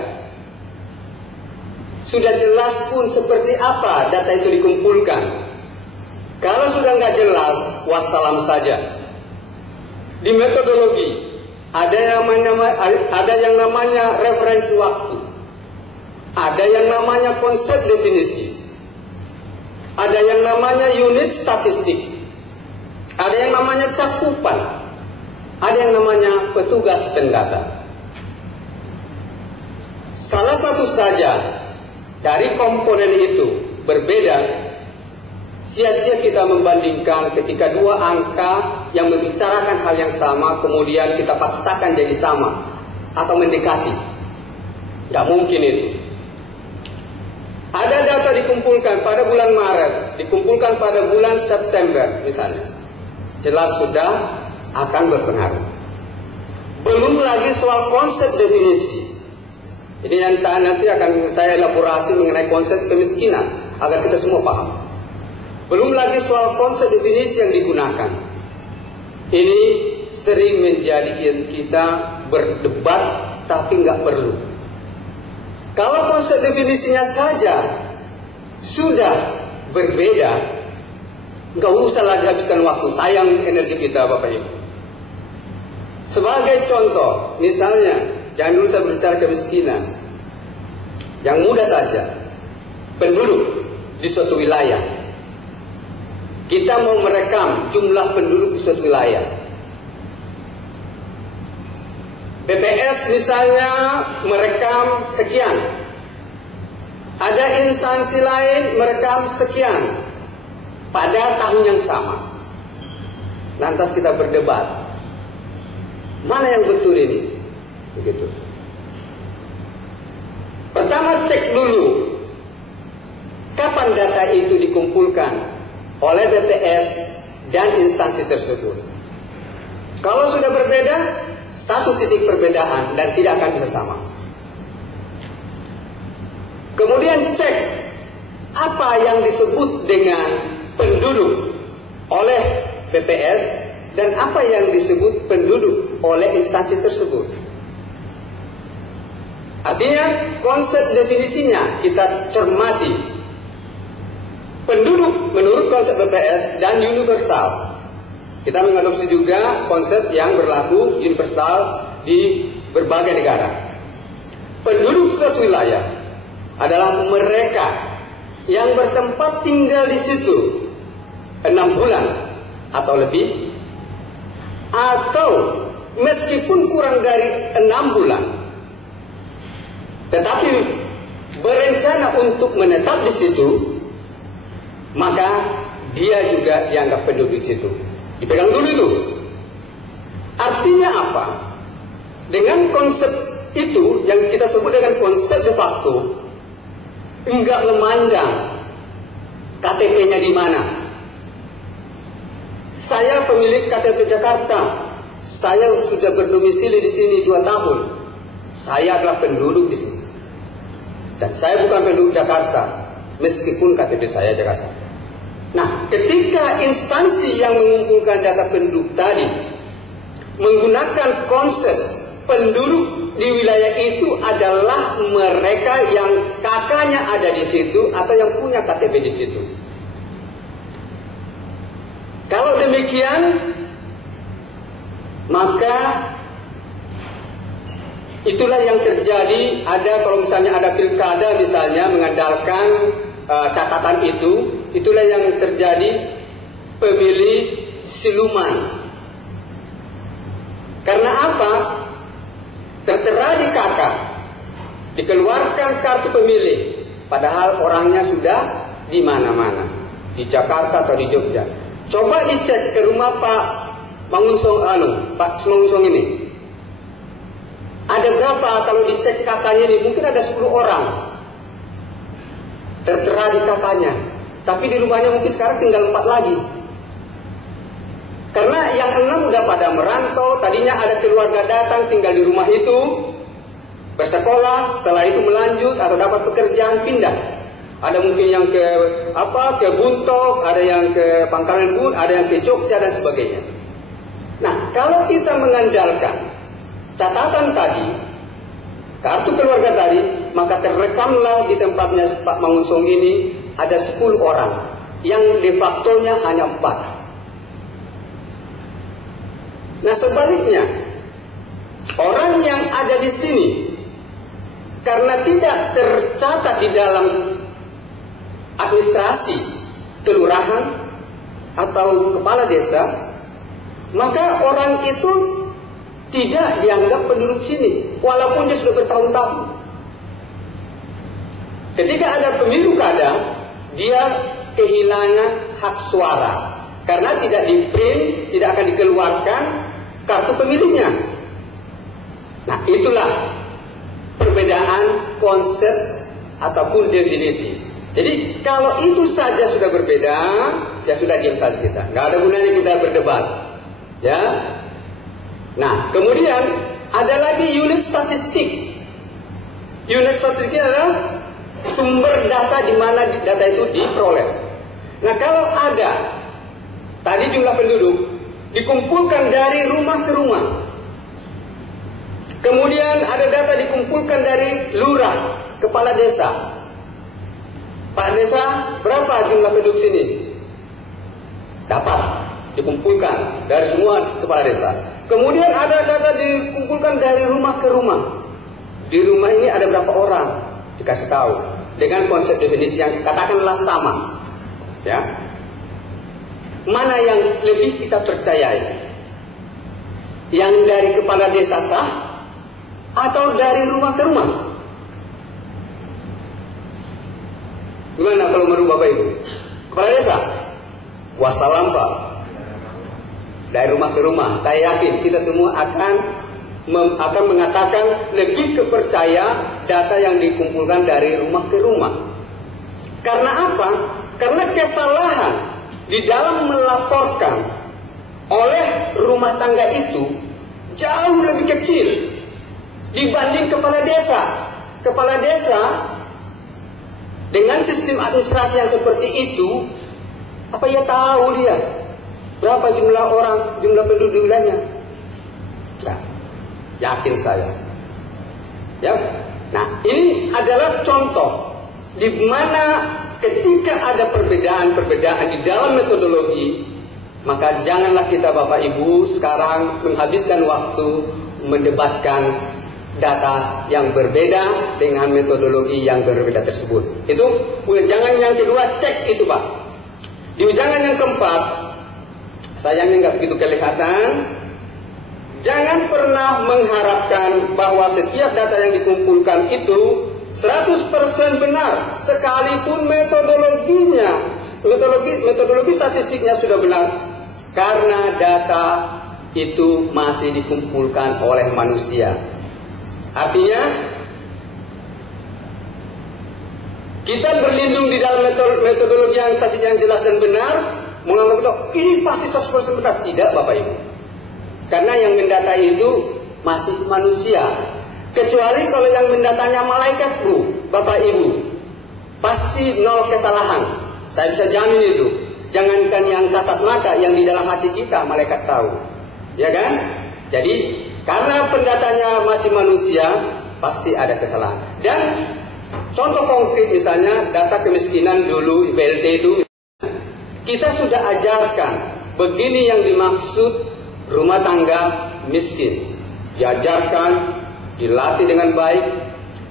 Sudah jelas pun seperti apa data itu dikumpulkan. Kalau sudah enggak jelas, wassalam saja. Di metodologi ada yang namanya referensi waktu, ada yang namanya konsep definisi, ada yang namanya unit statistik, ada yang namanya cakupan, ada yang namanya petugas pendata. Salah satu saja dari komponen itu berbeda, sia-sia kita membandingkan ketika dua angka yang membicarakan hal yang sama kemudian kita paksakan jadi sama atau mendekati. Tidak mungkin itu. Ada data dikumpulkan pada bulan Maret, dikumpulkan pada bulan September misalnya, jelas sudah akan berpengaruh. Belum lagi soal konsep definisi. Ini yang nanti akan saya elaborasi mengenai konsep kemiskinan agar kita semua paham. Belum lagi soal konsep definisi yang digunakan. Ini sering menjadikan kita berdebat tapi nggak perlu. Kalau konsep definisinya saja sudah berbeda, nggak usah lagi habiskan waktu, sayang energi kita Bapak Ibu. Sebagai contoh, misalnya, jangan dulu saya berbicara kemiskinan. Yang mudah saja, penduduk di suatu wilayah. Kita mau merekam jumlah penduduk di suatu wilayah. BPS misalnya merekam sekian. Ada instansi lain merekam sekian pada tahun yang sama. Lantas kita berdebat, mana yang betul ini? Begitu. Pertama cek dulu kapan data itu dikumpulkan oleh BPS dan instansi tersebut. Kalau sudah berbeda, satu titik perbedaan dan tidak akan bisa sama. Kemudian cek apa yang disebut dengan penduduk oleh BPS dan apa yang disebut penduduk oleh instansi tersebut. Artinya konsep definisinya kita cermati. Penduduk menurut konsep BPS dan universal. Kita mengadopsi juga konsep yang berlaku universal di berbagai negara. Penduduk suatu wilayah adalah mereka yang bertempat tinggal di situ 6 bulan atau lebih, atau meskipun kurang dari 6 bulan, tetapi berencana untuk menetap di situ, maka dia juga dianggap penduduk di situ. Dipegang dulu itu. Artinya apa? Dengan konsep itu yang kita sebut dengan konsep de facto, enggak memandang KTP-nya di mana. Saya pemilik KTP Jakarta. Saya sudah berdomisili di sini 2 tahun. Saya adalah penduduk di sini. Dan saya bukan penduduk Jakarta, meskipun KTP saya Jakarta. Nah, ketika instansi yang mengumpulkan data penduduk tadi menggunakan konsep penduduk di wilayah itu adalah mereka yang kakaknya ada di situ atau yang punya KTP di situ. Kalau demikian, maka itulah yang terjadi. Ada, kalau misalnya ada pilkada misalnya mengandalkan catatan itu, itulah yang terjadi pemilih siluman. Karena apa? Tertera di KK, dikeluarkan kartu pemilih, padahal orangnya sudah di mana-mana, di Jakarta atau di Jogja. Coba dicek ke rumah Pak Mangunsong, Pak Mangunsong ini. Ada berapa kalau dicek kakaknya ini? Mungkin ada 10 orang tertera di kakaknya, tapi di rumahnya mungkin sekarang tinggal 4 lagi. Karena yang 6 udah pada merantau, tadinya ada keluarga datang tinggal di rumah itu, bersekolah, setelah itu melanjut atau dapat pekerjaan pindah. Ada mungkin yang ke Buntok, ada yang ke Pangkalan Bun, ada yang ke Jogja dan sebagainya. Nah, kalau kita mengandalkan catatan tadi, kartu keluarga tadi, maka terrekamlah di tempatnya Pak Mangunsong ini ada 10 orang yang de facto-nya hanya 4. Nah, sebaliknya, orang yang ada di sini karena tidak tercatat di dalam administrasi kelurahan atau kepala desa, maka orang itu tidak dianggap penduduk sini walaupun dia sudah bertahun-tahun. Ketika ada pemilu kada, dia kehilangan hak suara karena tidak di-print, tidak akan dikeluarkan kartu pemilihnya. Nah, itulah perbedaan konsep ataupun definisi. Jadi kalau itu saja sudah berbeda, ya sudah diam saja kita. Nggak ada gunanya kita berdebat, ya. Nah, kemudian ada lagi unit statistik. Unit statistik adalah sumber data di mana data itu diperoleh. Nah, kalau ada tadi jumlah penduduk dikumpulkan dari rumah ke rumah. Kemudian ada data dikumpulkan dari lurah, kepala desa. Pak desa, berapa jumlah penduduk sini? Dapat dikumpulkan dari semua kepala desa. Kemudian ada data dikumpulkan dari rumah ke rumah. Di rumah ini ada berapa orang? Dikasih tahu dengan konsep definisi yang katakanlah sama. Ya. Mana yang lebih kita percayai? Yang dari kepala desa kah? Atau dari rumah ke rumah? Gimana kalau menurut Bapak Ibu? Kepala desa? Wassalam Pak. Dari rumah ke rumah. Saya yakin kita semua akan mengatakan lebih kepercaya data yang dikumpulkan dari rumah ke rumah. Karena apa? Karena kesalahan di dalam melaporkan oleh rumah tangga itu jauh lebih kecil dibanding kepala desa. Kepala desa dengan sistem administrasi yang seperti itu, apa ia tahu dia berapa jumlah orang, jumlah penduduk wilayahnya? Nah, yakin saya. Ya. Nah, ini adalah contoh di mana ketika ada perbedaan-perbedaan di dalam metodologi, maka janganlah kita Bapak Ibu sekarang menghabiskan waktu mendebatkan data yang berbeda dengan metodologi yang berbeda tersebut. Itu ujangan yang kedua, cek itu Pak. Di ujangan yang keempat, sayangnya nggak begitu kelihatan. Jangan pernah mengharapkan bahwa setiap data yang dikumpulkan itu 100% benar, sekalipun metodologi statistiknya sudah benar, karena data itu masih dikumpulkan oleh manusia. Artinya kita berlindung di dalam metodologi yang statistik yang jelas dan benar, menganggap ini pasti 100% benar. Tidak Bapak Ibu, karena yang mendata itu masih manusia. Kecuali kalau yang mendatanya malaikat Bapak Ibu, pasti nol kesalahan. Saya bisa jamin itu. Jangankan yang kasat mata, yang di dalam hati kita malaikat tahu, ya kan? Jadi karena pendatanya masih manusia, pasti ada kesalahan. Dan contoh konkret misalnya data kemiskinan dulu BLT itu, kita sudah ajarkan begini yang dimaksud rumah tangga miskin, diajarkan, dilatih dengan baik.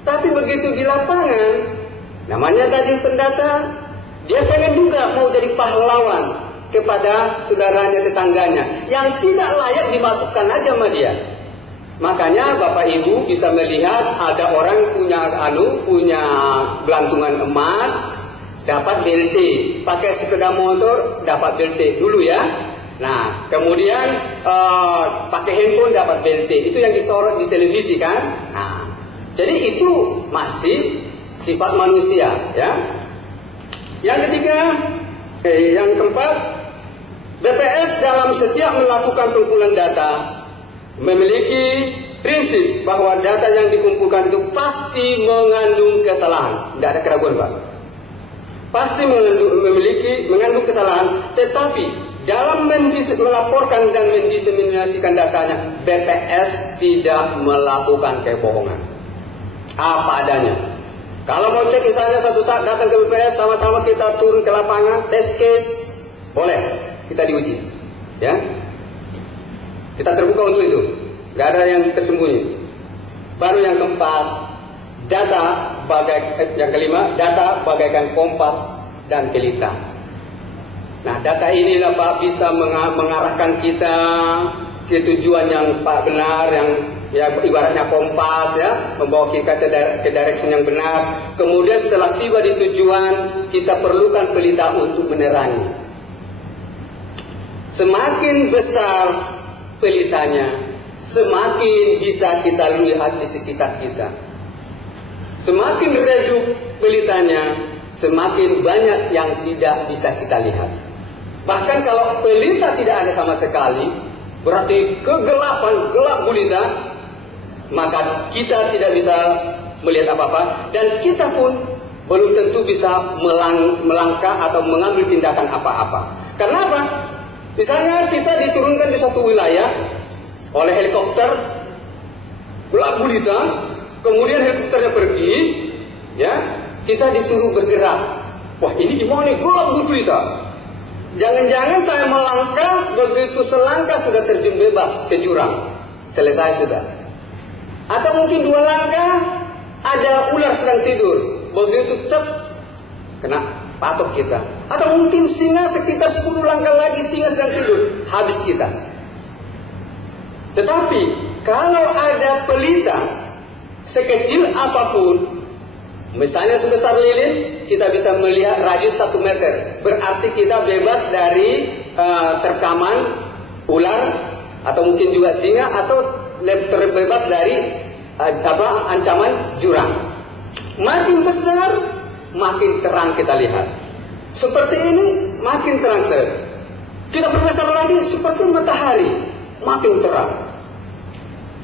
Tapi begitu di lapangan, namanya tadi pendata, dia pengen juga mau jadi pahlawan kepada saudaranya, tetangganya yang tidak layak dimasukkan aja sama dia. Makanya Bapak Ibu bisa melihat ada orang punya gelantungan emas, dapat BLT, pakai sepeda motor dapat BLT dulu ya. Nah, kemudian pakai handphone dapat BLT, itu yang disorot di televisi kan. Nah, jadi itu masih sifat manusia ya. Yang ketiga, yang keempat, BPS dalam setiap melakukan pengumpulan data memiliki prinsip bahwa data yang dikumpulkan itu pasti mengandung kesalahan. Tidak ada keraguan Pak. Pasti mengandung kesalahan, tetapi dalam melaporkan dan mendiseminasikan datanya, BPS tidak melakukan kebohongan. Apa adanya. Kalau mau cek misalnya satu saat datang ke BPS, sama-sama kita turun ke lapangan, test case, boleh, kita diuji. Ya, kita terbuka untuk itu. Gak ada yang tersembunyi. Baru yang keempat, yang kelima, data bagaikan kompas dan pelita. Nah, data inilah Pak bisa mengarahkan kita ke tujuan yang Pak benar, yang ya ibaratnya kompas ya, membawa kita ke direction yang benar. Kemudian setelah tiba di tujuan, kita perlukan pelita untuk menerangi. Semakin besar pelitanya, semakin bisa kita lihat di sekitar kita. Semakin redup pelitanya, semakin banyak yang tidak bisa kita lihat. Bahkan kalau pelita tidak ada sama sekali, berarti kegelapan, gelap gulita, maka kita tidak bisa melihat apa-apa, dan kita pun belum tentu bisa melangkah atau mengambil tindakan apa-apa. Karena apa? Misalnya kita diturunkan di satu wilayah oleh helikopter, gelap gulita, kemudian helikopternya pergi, ya, kita disuruh bergerak. Wah, ini gimana nih? Gelap gulita. Jangan-jangan saya melangkah, begitu selangkah sudah terjun bebas ke jurang, selesai sudah. Atau mungkin 2 langkah, ada ular sedang tidur, begitu cep, kena patok kita. Atau mungkin singa sekitar 10 langkah lagi, singa sedang tidur, habis kita. Tetapi kalau ada pelita sekecil apapun, misalnya sebesar lilin, kita bisa melihat radius 1 meter. Berarti kita bebas dari terkaman ular, atau mungkin juga singa, atau terbebas dari ancaman jurang. Makin besar, makin terang kita lihat. Seperti ini makin terang. Kita berbesar lagi seperti matahari, makin terang.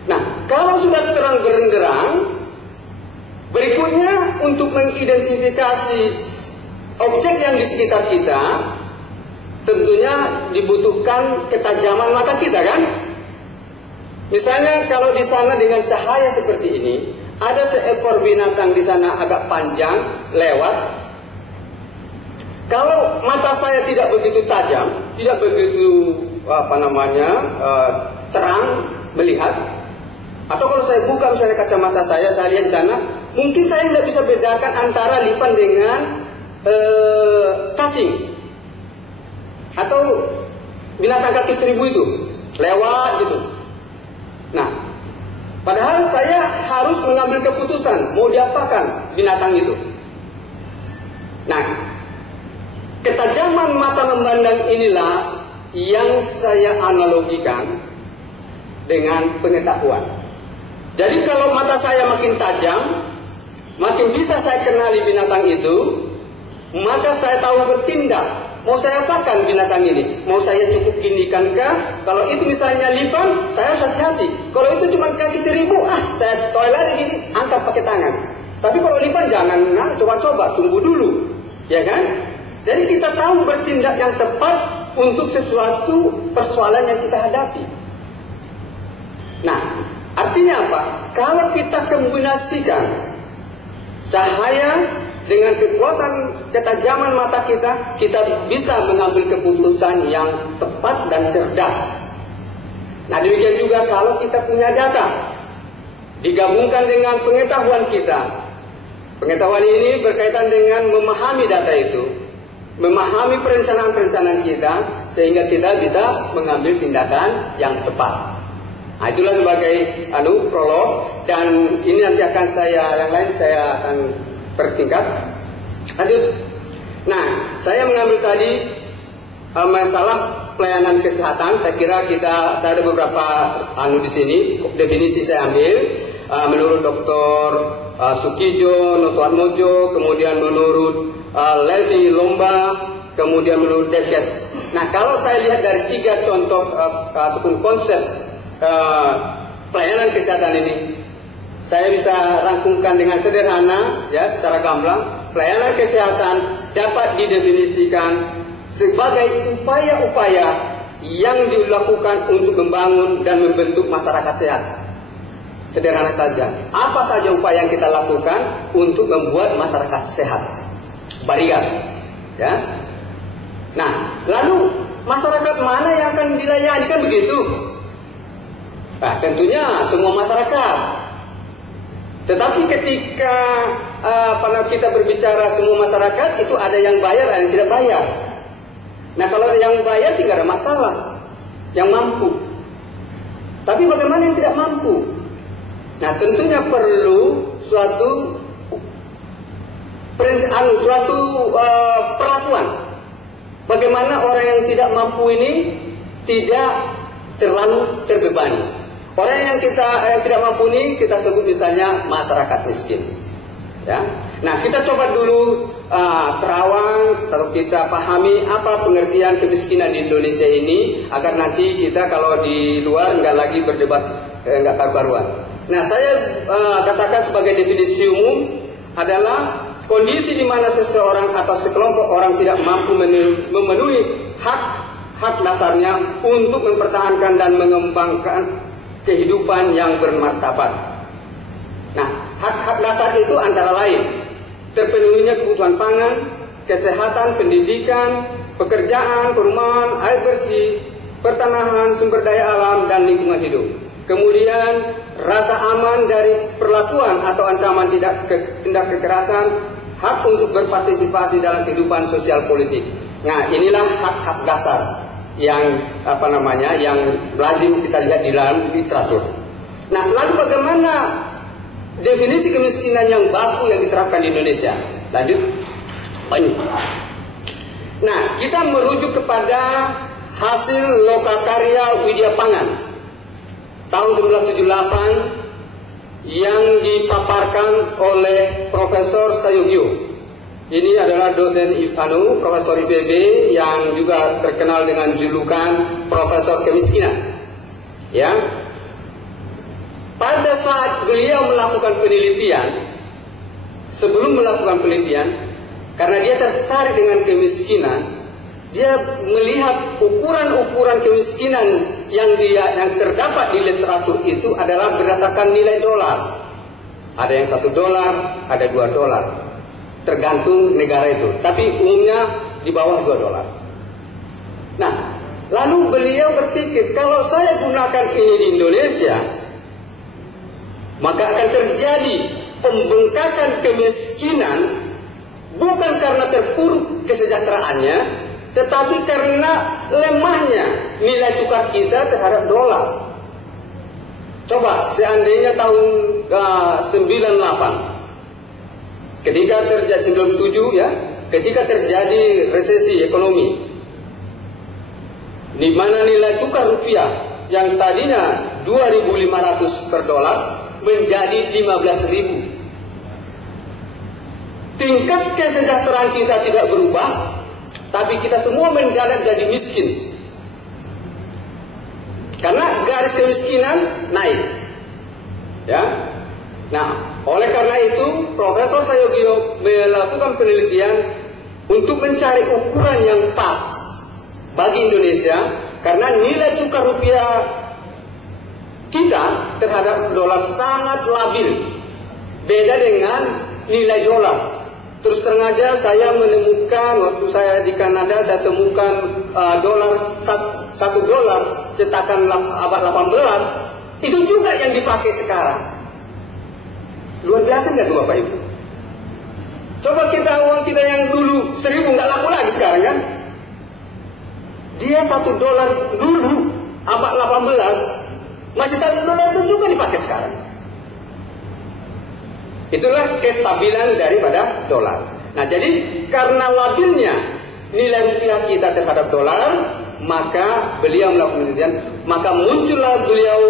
Nah, kalau sudah terang benderang, berikutnya untuk mengidentifikasi objek yang di sekitar kita, tentunya dibutuhkan ketajaman mata kita, kan? Misalnya kalau di sana dengan cahaya seperti ini, ada seekor binatang di sana agak panjang lewat. Kalau mata saya tidak begitu tajam, tidak begitu terang melihat, atau kalau saya buka misalnya kacamata saya lihat di sana, mungkin saya tidak bisa bedakan antara lipan dengan cacing atau binatang kaki seribu itu lewat gitu. Nah, padahal saya harus mengambil keputusan mau diapakan binatang itu. Nah, ketajaman mata memandang inilah yang saya analogikan dengan pengetahuan. Jadi kalau mata saya makin tajam, makin bisa saya kenali binatang itu, maka saya tahu bertindak. Mau saya apakan binatang ini? Mau saya cukup ginikankah? Kalau itu misalnya lipan, saya harus hati-hati. Kalau itu cuma kaki seribu, saya toilet gini, angkat pakai tangan. Tapi kalau lipan jangan, coba-coba, tunggu dulu, ya kan? Jadi kita tahu bertindak yang tepat untuk sesuatu persoalan yang kita hadapi. Nah, artinya apa? Kalau kita kombinasikan cahaya dengan kekuatan ketajaman mata kita, kita bisa mengambil keputusan yang tepat dan cerdas. Nah, demikian juga kalau kita punya data, digabungkan dengan pengetahuan kita. Pengetahuan ini berkaitan dengan memahami data itu, memahami perencanaan-perencanaan kita, sehingga kita bisa mengambil tindakan yang tepat. Nah, itulah sebagai prolog, dan ini nanti akan yang lain saya akan persingkat. Lanjut. Nah, saya mengambil tadi masalah pelayanan kesehatan. Saya kira saya ada beberapa di sini, definisi saya ambil menurut Dr. Sukijo, Noto Atmojo, kemudian menurut Levi Lomba, kemudian menurut Dekes. Nah, kalau saya lihat dari 3 contoh ataupun konsep pelayanan kesehatan ini, saya bisa rangkumkan dengan sederhana, ya, secara gamblang. Pelayanan kesehatan dapat didefinisikan sebagai upaya-upaya yang dilakukan untuk membangun dan membentuk masyarakat sehat. Sederhana saja. Apa saja upaya yang kita lakukan untuk membuat masyarakat sehat? Barigas, ya. Nah, lalu masyarakat mana yang akan dilayani, kan begitu? Nah, tentunya semua masyarakat. Tetapi ketika kita berbicara semua masyarakat, itu ada yang bayar, ada yang tidak bayar. Nah, kalau yang bayar sih nggak ada masalah, yang mampu. Tapi bagaimana yang tidak mampu? Nah, tentunya perlu suatu perlakuan. Bagaimana orang yang tidak mampu ini tidak terlalu terbebani. Orang yang tidak mampu ini kita sebut misalnya masyarakat miskin. Ya. Nah, kita coba dulu terawang atau kita pahami apa pengertian kemiskinan di Indonesia ini, agar nanti kita kalau di luar nggak lagi berdebat nggak karu-karuan. Nah, saya katakan sebagai definisi umum adalah kondisi di mana seseorang atau sekelompok orang tidak mampu memenuhi hak dasarnya untuk mempertahankan dan mengembangkan kehidupan yang bermartabat. Nah, hak-hak dasar itu antara lain terpenuhinya kebutuhan pangan, kesehatan, pendidikan, pekerjaan, perumahan, air bersih, pertanahan, sumber daya alam, dan lingkungan hidup. Kemudian rasa aman dari perlakuan atau ancaman tindak kekerasan, hak untuk berpartisipasi dalam kehidupan sosial politik. Nah, inilah hak-hak dasar yang yang lazim kita lihat di dalam literatur. Nah, lalu bagaimana definisi kemiskinan yang baku yang diterapkan di Indonesia? Lanjut. Nah, kita merujuk kepada hasil lokakarya Widya Pangan tahun 1978 yang dipaparkan oleh Profesor Sayugyo. Ini adalah dosen Profesor IPB yang juga terkenal dengan julukan Profesor Kemiskinan. Ya. Pada saat beliau melakukan penelitian, sebelum melakukan penelitian, karena dia tertarik dengan kemiskinan, dia melihat ukuran-ukuran kemiskinan yang terdapat di literatur itu adalah berdasarkan nilai dolar. Ada yang $1, ada $2. Tergantung negara itu, tapi umumnya di bawah $2. Nah, lalu beliau berpikir, kalau saya gunakan ini di Indonesia, maka akan terjadi pembengkakan kemiskinan, bukan karena terpuruk kesejahteraannya, tetapi karena lemahnya nilai tukar kita terhadap dolar. Coba seandainya tahun 98, ketika terjadi 97 ya, ketika terjadi resesi ekonomi, di mana nilai tukar rupiah yang tadinya 2.500 per dolar menjadi 15.000. Tingkat kesejahteraan kita tidak berubah, tapi kita semua mendadak jadi miskin. Karena garis kemiskinan naik. Ya. Nah, oleh karena itu Profesor Sayogyo melakukan penelitian untuk mencari ukuran yang pas bagi Indonesia, karena nilai tukar rupiah kita terhadap dolar sangat labil, beda dengan nilai dolar. Terus terang aja saya menemukan, waktu saya di Kanada, saya temukan dolar $1 cetakan abad 18, itu juga yang dipakai sekarang. Luar biasa nggak tuh Bapak Ibu? Coba kita uang kita yang dulu 1.000 nggak laku lagi sekarang kan? Dia $1 dulu abad 18 masih $1 itu juga dipakai sekarang. Itulah kestabilan daripada dolar. Nah, jadi karena labilnya nilai rupiah kita terhadap dolar, maka beliau melakukan penelitian, maka muncullah beliau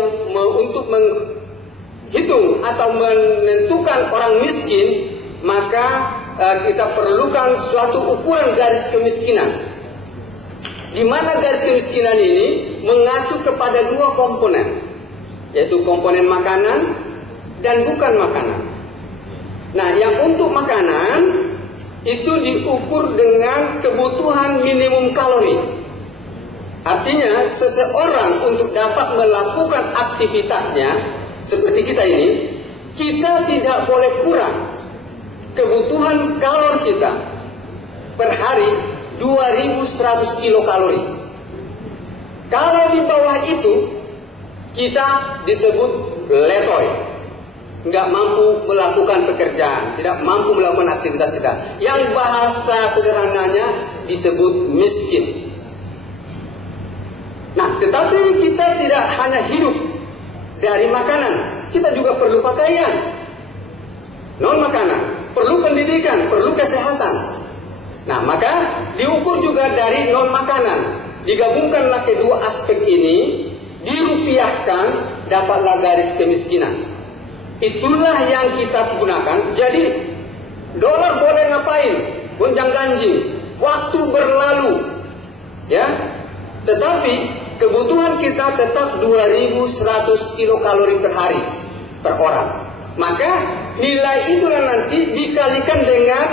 untuk menghitung atau menentukan orang miskin, maka kita perlukan suatu ukuran garis kemiskinan, di mana garis kemiskinan ini mengacu kepada 2 komponen, yaitu komponen makanan dan bukan makanan. Nah, yang untuk makanan itu diukur dengan kebutuhan minimum kalori. Artinya seseorang untuk dapat melakukan aktivitasnya seperti kita ini, kita tidak boleh kurang kebutuhan kalori kita per hari 2.100 kilokalori. Kalau di bawah itu, kita disebut letoy, nggak mampu melakukan pekerjaan, tidak mampu melakukan aktivitas kita. Yang bahasa sederhananya disebut miskin. Nah, tetapi kita tidak hanya hidup dari makanan, kita juga perlu pakaian. Non makanan, perlu pendidikan, perlu kesehatan. Nah, maka diukur juga dari non makanan. Digabungkanlah kedua aspek ini, dirupiahkan, dapatlah garis kemiskinan. Itulah yang kita gunakan. Jadi dolar boleh ngapain? Gonjang ganjing, waktu berlalu, ya. Tetapi kebutuhan kita tetap 2.100 kilokalori per hari per orang. Maka nilai itulah nanti dikalikan dengan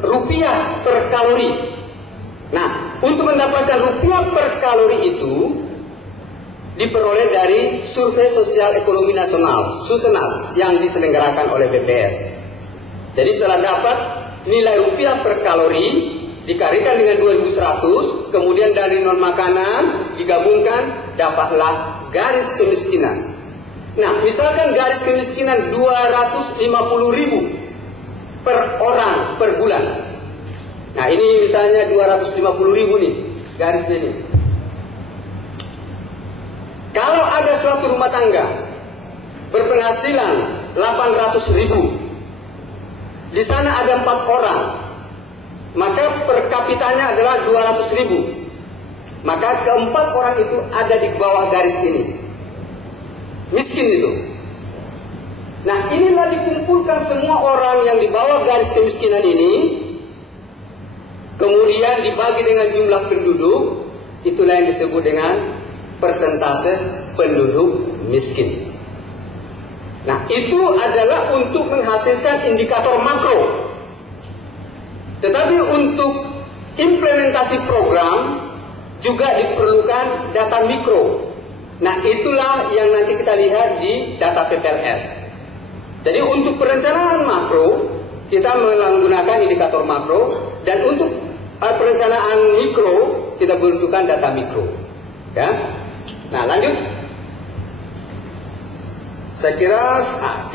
rupiah per kalori. Nah, untuk mendapatkan rupiah per kalori itu diperoleh dari Survei Sosial Ekonomi Nasional (Susenas) yang diselenggarakan oleh BPS. Jadi setelah dapat nilai rupiah per kalori dikalikan dengan 2.100, kemudian dari non makanan digabungkan, dapatlah garis kemiskinan. Nah, misalkan garis kemiskinan 250.000 per orang per bulan. Nah, ini misalnya 250.000 nih garisnya ini. Kalau ada suatu rumah tangga berpenghasilan 800.000, di sana ada 4 orang, maka per kapitanya adalah 200.000. Maka keempat orang itu ada di bawah garis ini, miskin itu. Nah, inilah dikumpulkan semua orang yang di bawah garis kemiskinan ini, kemudian dibagi dengan jumlah penduduk, itulah yang disebut dengan persentase penduduk miskin. Nah, itu adalah untuk menghasilkan indikator makro. Tetapi untuk implementasi program juga diperlukan data mikro. Nah, itulah yang nanti kita lihat di data PPLS. Jadi untuk perencanaan makro kita menggunakan indikator makro, dan untuk perencanaan mikro kita butuhkan data mikro. Ya. Nah, lanjut. Saya kira,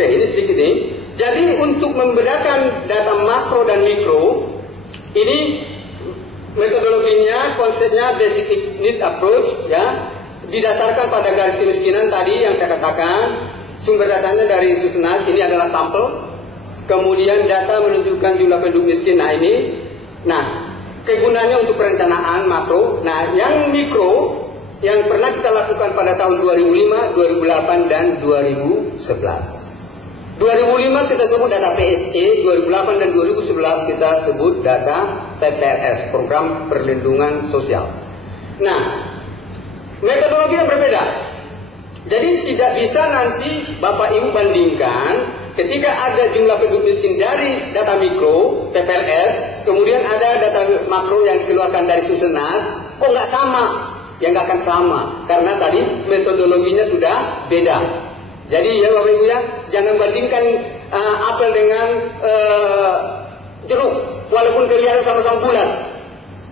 ini sedikit nih. Jadi untuk membedakan data makro dan mikro, ini metodologinya, konsepnya basic need approach, ya, didasarkan pada garis kemiskinan tadi yang saya katakan. Sumber datanya dari Susunas, ini adalah sampel. Kemudian data menunjukkan jumlah penduduk miskin. Nah ini, kegunaannya untuk perencanaan makro. Nah yang mikro yang pernah kita lakukan pada tahun 2005, 2008 dan 2011. 2005 kita sebut data PSE, 2008 dan 2011 kita sebut data PPRS, Program Perlindungan Sosial. Nah, metodologi yang berbeda. Jadi tidak bisa nanti Bapak Ibu bandingkan ketika ada jumlah penduduk miskin dari data mikro PPLS, kemudian ada data makro yang dikeluarkan dari Susenas, kok nggak sama? Ya nggak akan sama, karena tadi metodologinya sudah beda. Jadi ya Bapak Ibu ya, jangan bandingkan apel dengan jeruk, walaupun kelihatan sama-sama bulat.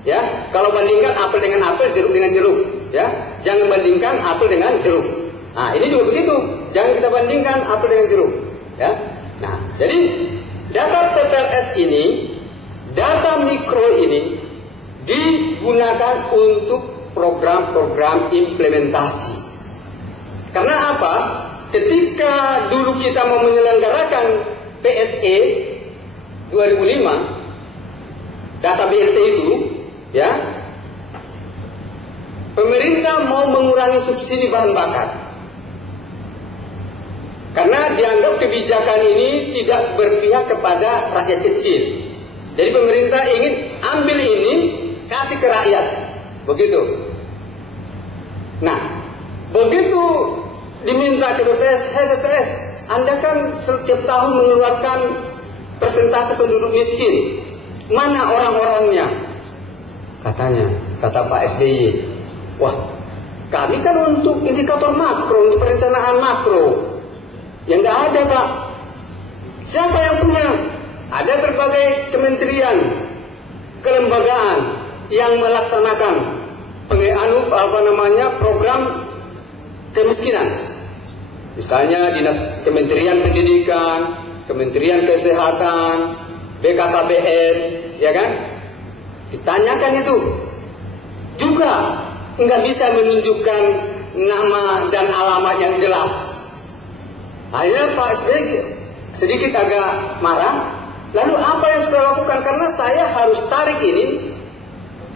Ya, kalau bandingkan apel dengan apel, jeruk dengan jeruk. Ya, jangan bandingkan apel dengan jeruk. Nah, ini juga begitu. Jangan kita bandingkan apel dengan jeruk. Ya. Nah, jadi data PPLS ini, data mikro ini digunakan untuk program-program implementasi. Karena apa? Ketika dulu kita mau menyelenggarakan PSE 2005, data BLT itu, ya, pemerintah mau mengurangi subsidi bahan bakar. Karena dianggap kebijakan ini tidak berpihak kepada rakyat kecil. Jadi pemerintah ingin ambil ini, kasih ke rakyat. Begitu. Nah, begitu diminta ke BPS, BPS, Anda kan setiap tahun mengeluarkan persentase penduduk miskin. Mana orang-orangnya? Katanya, kata Pak SBY, wah, kami kan untuk indikator makro, untuk perencanaan makro. Ya nggak ada, Pak. Siapa yang punya? Ada berbagai kementerian, kelembagaan yang melaksanakan program kemiskinan. Misalnya Dinas Kementerian Pendidikan, Kementerian Kesehatan, BKKBN, ya kan? Ditanyakan itu. Juga nggak bisa menunjukkan nama dan alamat yang jelas. Akhirnya Pak SBY sedikit agak marah. Lalu apa yang sudah lakukan? Karena saya harus tarik ini,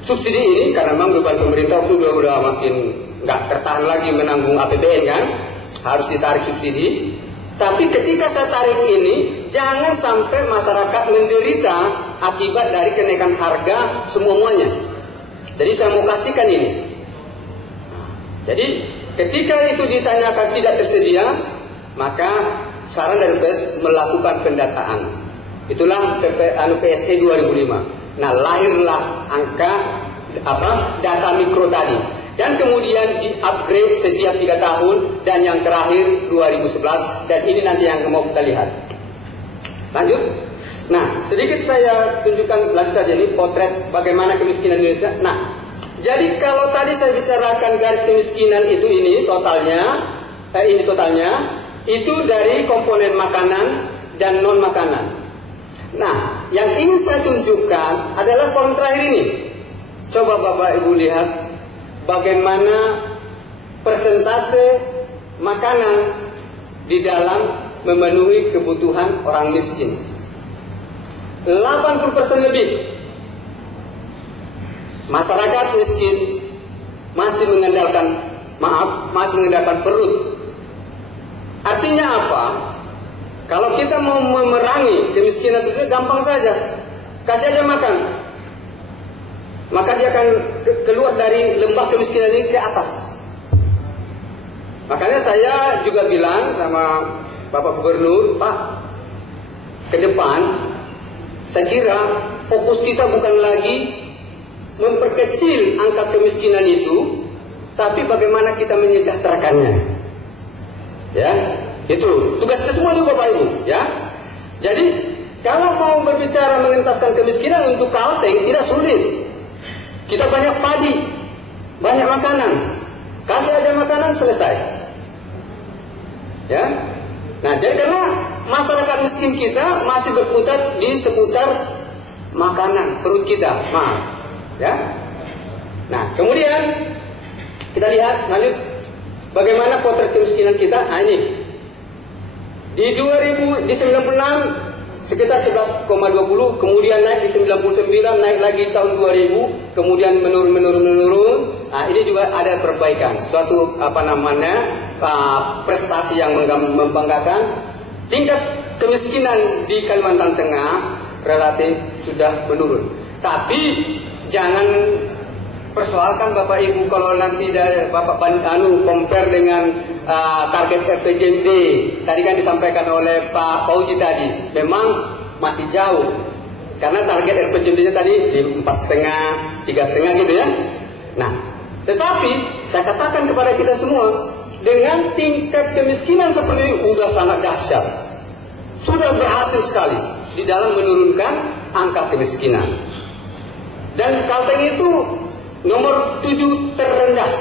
subsidi ini, karena memang beban pemerintah itu udah makin nggak tertahan lagi menanggung APBN kan, harus ditarik subsidi. Tapi ketika saya tarik ini, jangan sampai masyarakat menderita akibat dari kenaikan harga semuanya. Jadi saya mau kasihkan ini. Jadi ketika itu ditanyakan tidak tersedia, maka saran dari PS melakukan pendataan. Itulah PSE 2005. Nah, lahirlah angka data mikro tadi. Dan kemudian di-upgrade setiap 3 tahun, dan yang terakhir 2011, dan ini nanti yang mau kita lihat. Lanjut. Nah, sedikit saya tunjukkan lanjut aja ini potret bagaimana kemiskinan Indonesia. Nah, jadi kalau tadi saya bicarakan garis kemiskinan itu ini totalnya itu dari komponen makanan dan non makanan. Nah, yang ingin saya tunjukkan adalah kolom terakhir ini. Coba Bapak Ibu lihat bagaimana persentase makanan di dalam memenuhi kebutuhan orang miskin. 80% lebih masyarakat miskin masih mengandalkan perut. Artinya apa? Kalau kita mau memerangi kemiskinan sebenarnya gampang saja. Kasih aja makan. maka dia akan keluar dari lembah kemiskinan ini ke atas. Makanya saya juga bilang sama Bapak Gubernur, Pak, ke depan saya kira fokus kita bukan lagi memperkecil angka kemiskinan itu, tapi bagaimana kita menyejahterakannya. Ya, itu tugas kita semua nih Bapak Ibu, ya. Jadi kalau mau berbicara mengentaskan kemiskinan untuk Kalteng tidak sulit. Kita banyak padi, banyak makanan. Kasih aja makanan selesai. Ya. Nah, jadi karena masyarakat miskin kita masih berputar di seputar makanan perut kita, maaf. Ya. Nah, kemudian kita lihat lanjut bagaimana potret kemiskinan kita. Nah, ini di 96 sekitar 11,20, kemudian naik di 99, naik lagi tahun 2000, kemudian menurun. Nah, ini juga ada perbaikan, suatu prestasi yang membanggakan. Tingkat kemiskinan di Kalimantan Tengah relatif sudah menurun. Tapi jangan persoalkan Bapak Ibu kalau nanti dari Bapak compare dengan target RPJMD tadi kan disampaikan oleh Pak Fauji tadi, memang masih jauh karena target RPJMD-nya tadi di 4,5, 3,5 gitu ya. Nah, tetapi saya katakan kepada kita semua, dengan tingkat kemiskinan seperti ini sudah sangat dahsyat, sudah berhasil sekali di dalam menurunkan angka kemiskinan. Dan Kalteng itu nomor 7 terendah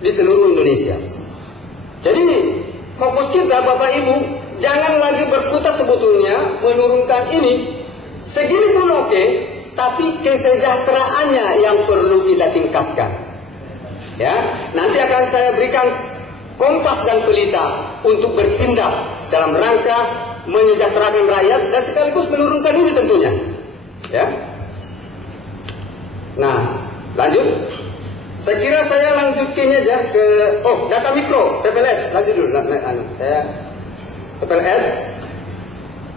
di seluruh Indonesia. Jadi fokus kita Bapak Ibu jangan lagi berputar sebetulnya menurunkan ini. Segini pun oke, tapi kesejahteraannya yang perlu kita tingkatkan. Ya, nanti akan saya berikan kompas dan pelita untuk bertindak dalam rangka menyejahterakan rakyat dan sekaligus menurunkan ini tentunya. Ya. Nah, lanjut. Saya kira saya lanjutkan aja ke data mikro PPLS. Lanjut dulu saya PPLS.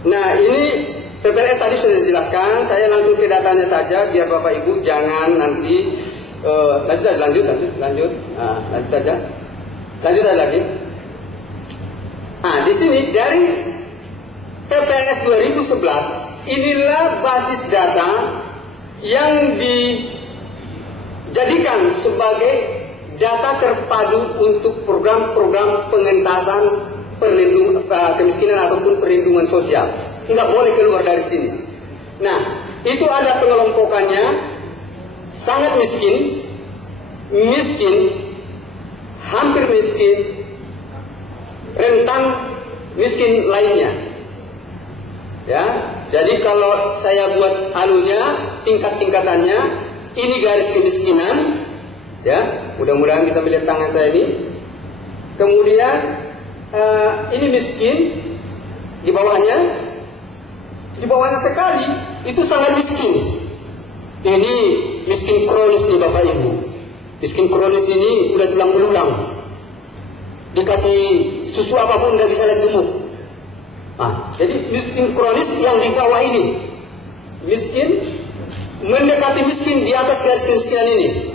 Nah, ini PPLS tadi sudah dijelaskan. Saya langsung ke datanya saja biar Bapak Ibu jangan nanti lanjut. Lanjut aja. Lanjut aja lagi. Nah, di sini dari PPLS 2011 inilah basis data yang dijadikan sebagai data terpadu untuk program-program pengentasan kemiskinan ataupun perlindungan sosial. Nggak boleh keluar dari sini. Nah, itu ada pengelompokannya: sangat miskin, miskin, hampir miskin, rentan miskin lainnya. Ya, jadi kalau saya buat tingkat-tingkatannya, ini garis kemiskinan, ya, mudah-mudahan bisa melihat tangan saya ini. Kemudian ini miskin, di bawahnya sekali itu sangat miskin. Ini miskin kronis nih Bapak Ibu. Miskin kronis ini udah tulang belulang, dikasih susu apapun nggak bisa lagi gemuk. Nah, jadi miskin kronis yang di bawah ini, miskin mendekati miskin di atas garis kemiskinan ini.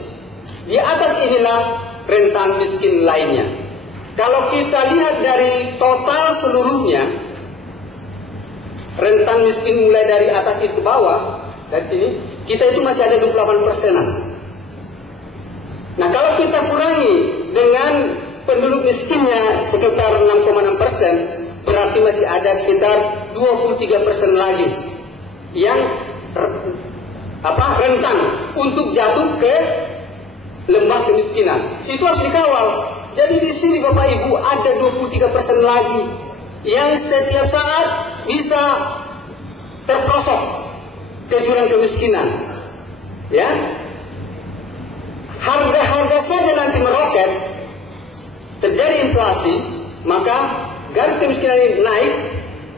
Di atas inilah rentan miskin lainnya. Kalau kita lihat dari total seluruhnya, rentan miskin mulai dari atas itu ke bawah, dari sini, kita itu masih ada 28%-an. Nah, kalau kita kurangi dengan penduduk miskinnya sekitar 6,6%, berarti masih ada sekitar 23% lagi yang rentan untuk jatuh ke lembah kemiskinan. Itu harus dikawal. Jadi di sini Bapak Ibu ada 23% lagi yang setiap saat bisa terprosok ke jurang kemiskinan. Ya, harga saja nanti meroket, terjadi inflasi, maka garis kemiskinan ini naik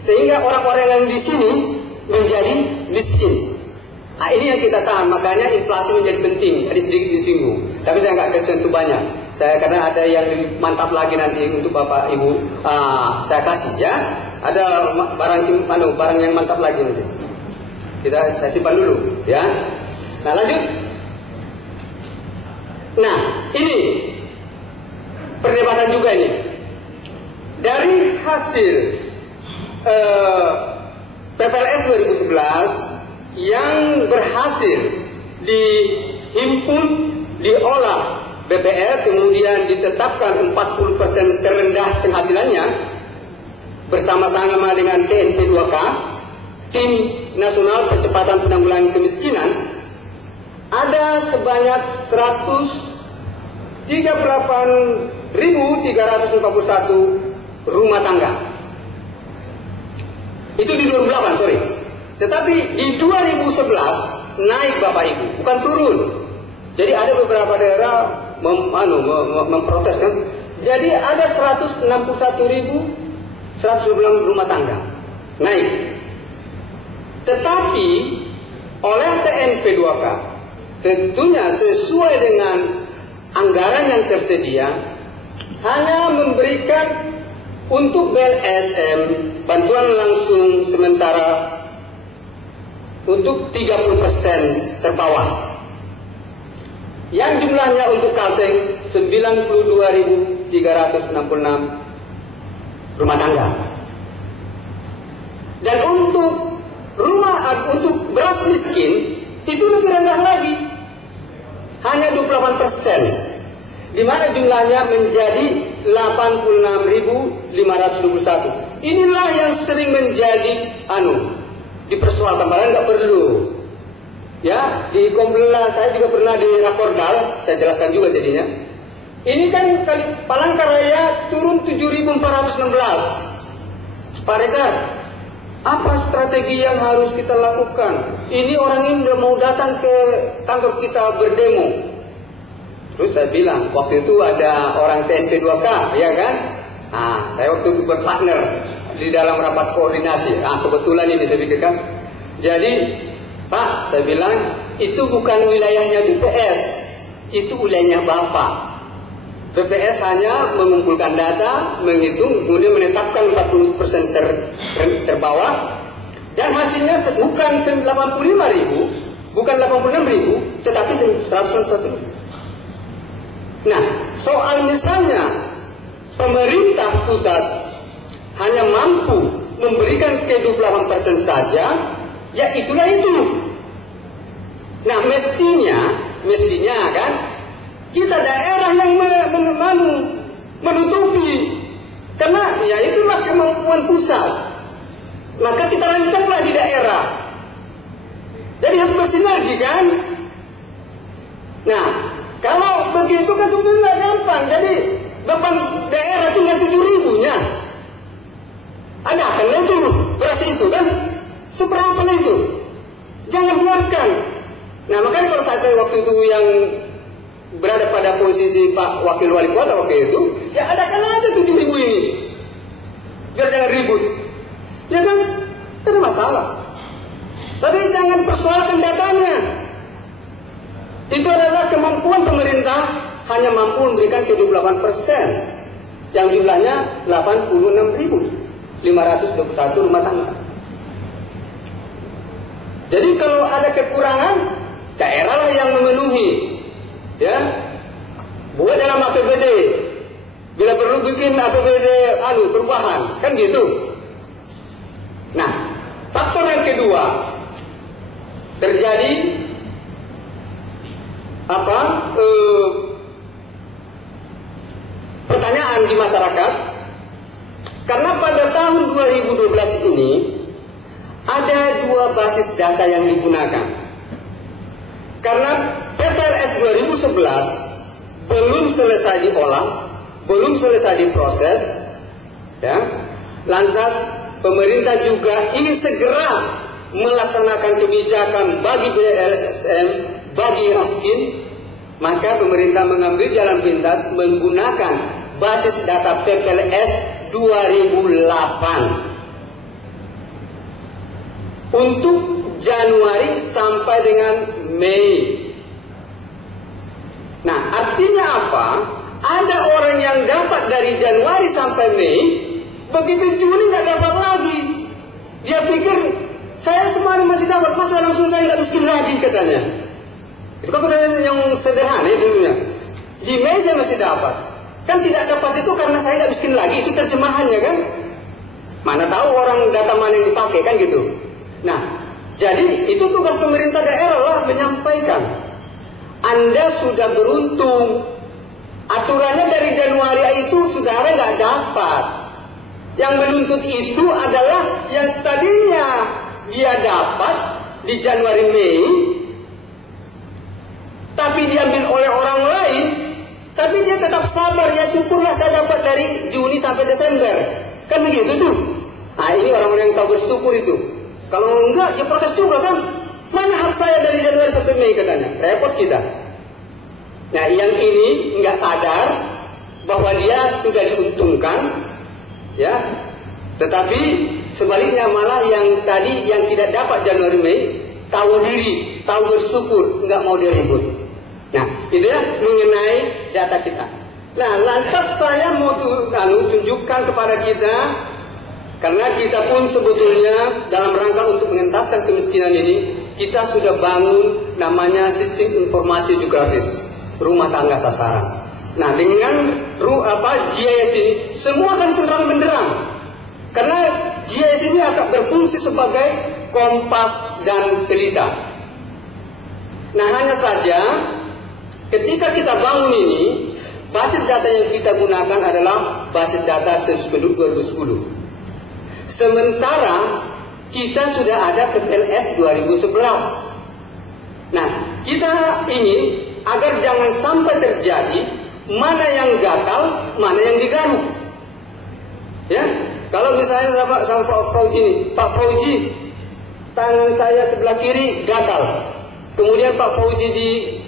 sehingga orang-orang yang di sini menjadi miskin. Nah, ini yang kita tahan, makanya inflasi menjadi penting. Tadi sedikit disinggung, tapi saya nggak kesentuh banyak. Saya karena ada yang lebih mantap lagi nanti untuk Bapak Ibu, saya kasih ya. Ada barang yang mantap lagi nanti. Saya simpan dulu ya. Nah, lanjut. Nah, ini perdebatan juga ini. Dari hasil PPLS 2011 yang berhasil dihimpun, diolah BPS, kemudian ditetapkan 40% terendah penghasilannya bersama-sama dengan TNP 2K, Tim Nasional Percepatan Penanggulangan Kemiskinan, ada sebanyak 138.351 rumah tangga. Itu di 2008, sorry. Tetapi di 2011 naik Bapak Ibu, bukan turun. Jadi ada beberapa daerah memprotes kan. Jadi ada 161.196 rumah tangga naik. Tetapi oleh TNP 2K tentunya sesuai dengan anggaran yang tersedia hanya memberikan untuk BLSM bantuan langsung sementara untuk 30% terbawah. Yang jumlahnya untuk Kalteng 92.366 rumah tangga. Dan untuk beras miskin itu lebih rendah lagi, hanya 28%, di mana jumlahnya menjadi 86.521. Inilah yang sering menjadi dipersoalkan, padahal nggak perlu. Ya, di Kombelah saya juga pernah di Rakordal, saya jelaskan juga jadinya. Ini kan Palangkaraya turun 7.416. Pak Rekar, apa strategi yang harus kita lakukan? Ini orang ini udah mau datang ke kantor kita berdemo. Terus saya bilang, waktu itu ada orang TNP 2K, ya kan? Saya waktu itu berpartner di dalam rapat koordinasi. Kebetulan ini saya pikirkan. Jadi, Pak, saya bilang, itu bukan wilayahnya BPS, itu wilayahnya Bapak. BPS hanya mengumpulkan data, menghitung, kemudian menetapkan 40% terbawah, dan hasilnya bukan 85.000, bukan 86.000, tetapi 101.000. Nah, soal misalnya pemerintah pusat hanya mampu memberikan ke 28% saja, ya itulah itu. Nah, mestinya kan kita daerah yang menutupi, karena ya itulah kemampuan pusat. Maka kita rancanglah di daerah. Jadi harus bersinergi kan. Nah, kalau begitu kan sebenarnya gampang. Jadi beban daerah tinggal 7.000-nya. Ada kan itu beras itu kan? Seberapa lah itu? Jangan biarkan. Nah, makanya kalau saya waktu itu yang berada pada posisi Pak Wakil Wali Kota waktu itu, ya adakan aja 7.000 ini, biar jangan ribut, ya kan? Tidak ada masalah. Tapi jangan persoalkan datanya. Itu adalah kemampuan pemerintah hanya mampu memberikan 28%, yang jumlahnya 86.521 rumah tangga. Jadi kalau ada kekurangan, daerahlah yang memenuhi. Ya, buat dalam APBD. Bila perlu bikin APBD perubahan, kan gitu. Nah, faktor yang kedua terjadi pertanyaan di masyarakat, karena pada tahun 2012 ini ada dua basis data yang digunakan. Karena PPLS 2011 belum selesai diolah, belum selesai diproses, ya. Lantas pemerintah juga ingin segera melaksanakan kebijakan bagi BLSM, bagi Raskin, maka pemerintah mengambil jalan pintas menggunakan basis data PPLS 2008 untuk Januari sampai dengan Mei. Nah, artinya apa? Ada orang yang dapat dari Januari sampai Mei, begitu Juni nggak dapat lagi. Dia pikir, saya kemarin masih dapat, masa langsung saya nggak miskin lagi, katanya. Itu kan yang sederhana itu. Di Mei saya masih dapat. Kan tidak dapat itu karena saya nggak miskin lagi, itu terjemahannya kan. Mana tahu orang data mana yang dipakai kan gitu. Nah, jadi itu tugas pemerintah daerah lah menyampaikan. Anda sudah beruntung. Aturannya dari Januari itu saudara nggak dapat. Yang menuntut itu adalah yang tadinya dia dapat di Januari Mei, tapi diambil oleh orang lain, tapi dia tetap sabar, ya syukurlah saya dapat dari Juni sampai Desember. Kan begitu tuh. Nah ini orang-orang yang tahu bersyukur itu. Kalau enggak, ya protes juga kan. Mana hak saya dari Januari sampai Mei katanya. Repot kita. Nah yang ini nggak sadar bahwa dia sudah diuntungkan, ya. Tetapi sebaliknya malah yang tadi yang tidak dapat Januari Mei tahu diri, tahu bersyukur, nggak mau diribut. Nah itu ya mengenai data kita. Nah lantas saya mau tunjukkan kepada kita, karena kita pun sebetulnya dalam rangka untuk mengentaskan kemiskinan ini, kita sudah bangun namanya sistem informasi geografis rumah tangga sasaran. Nah dengan GIS ini semua akan terang benderang, karena GIS ini akan berfungsi sebagai kompas dan pelita. Nah hanya saja ketika kita bangun ini, basis data yang kita gunakan adalah basis data sensus penduduk 2010. Sementara kita sudah ada PPLS 2011. Nah kita ingin agar jangan sampai terjadi mana yang gatal, mana yang digaruk. Ya, kalau misalnya sama Pak Fauji nih, Pak Fauji tangan saya sebelah kiri gatal, kemudian Pak Fauji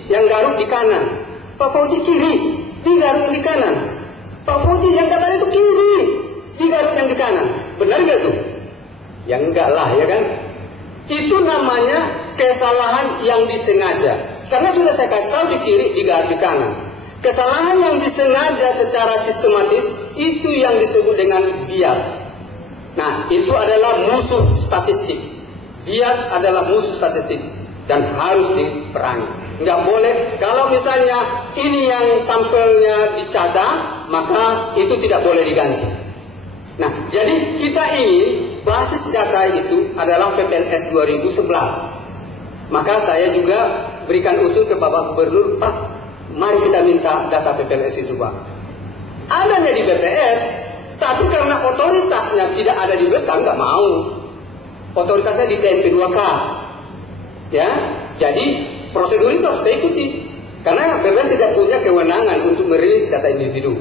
yang garuk di kanan, Pak Fauji kiri digaruk di kanan, Pak Fauji yang gatal itu kiri digaruk yang di kanan. Benar gak tuh? Ya enggak lah ya kan. Itu namanya kesalahan yang disengaja. Karena sudah saya kasih tahu di kiri, digaruk di kanan. Kesalahan yang disengaja secara sistematis itu yang disebut dengan bias. Nah, itu adalah musuh statistik. Bias adalah musuh statistik dan harus diperangi. Nggak boleh. Kalau misalnya ini yang sampelnya dicatat, maka itu tidak boleh diganti. Nah, jadi kita ingin basis data itu adalah PPLS 2011. Maka saya juga berikan usul ke Bapak Gubernur, Pak, mari kita minta data PPLS itu, Pak. Adanya di BPS, tapi karena otoritasnya tidak ada di BPS, kami nggak mau. Otoritasnya di TNP 2K. Ya, jadi prosedur itu harus diikuti. Karena BPS tidak punya kewenangan untuk merilis data individu.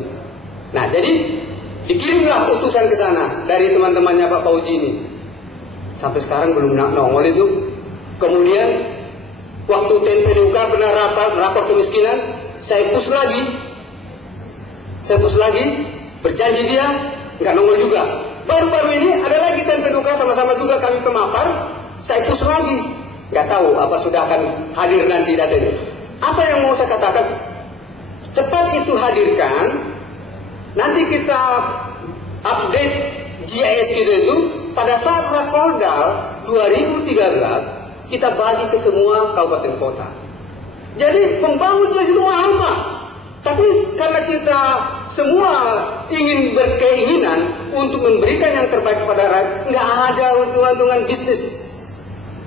Nah, jadi dikirimlah utusan ke sana dari teman-temannya Pak Fauji ini. Sampai sekarang belum nongol itu. Kemudian waktu TNP2K pernah rapor kemiskinan, saya push lagi, berjanji dia nggak nongol juga. Baru-baru ini ada lagi TNP2K, sama-sama juga kami pemapar, saya push lagi, nggak tahu apa sudah akan hadir nanti data ini. Apa yang mau saya katakan? Cepat itu hadirkan, nanti kita update GIS kita itu pada saat Rakoldal 2013. Kita bagi ke semua kabupaten kota. Jadi membangun GIS itu mahal, Pak. Tapi karena kita semua ingin berkeinginan untuk memberikan yang terbaik kepada rakyat, nggak ada untung-untungan bisnis.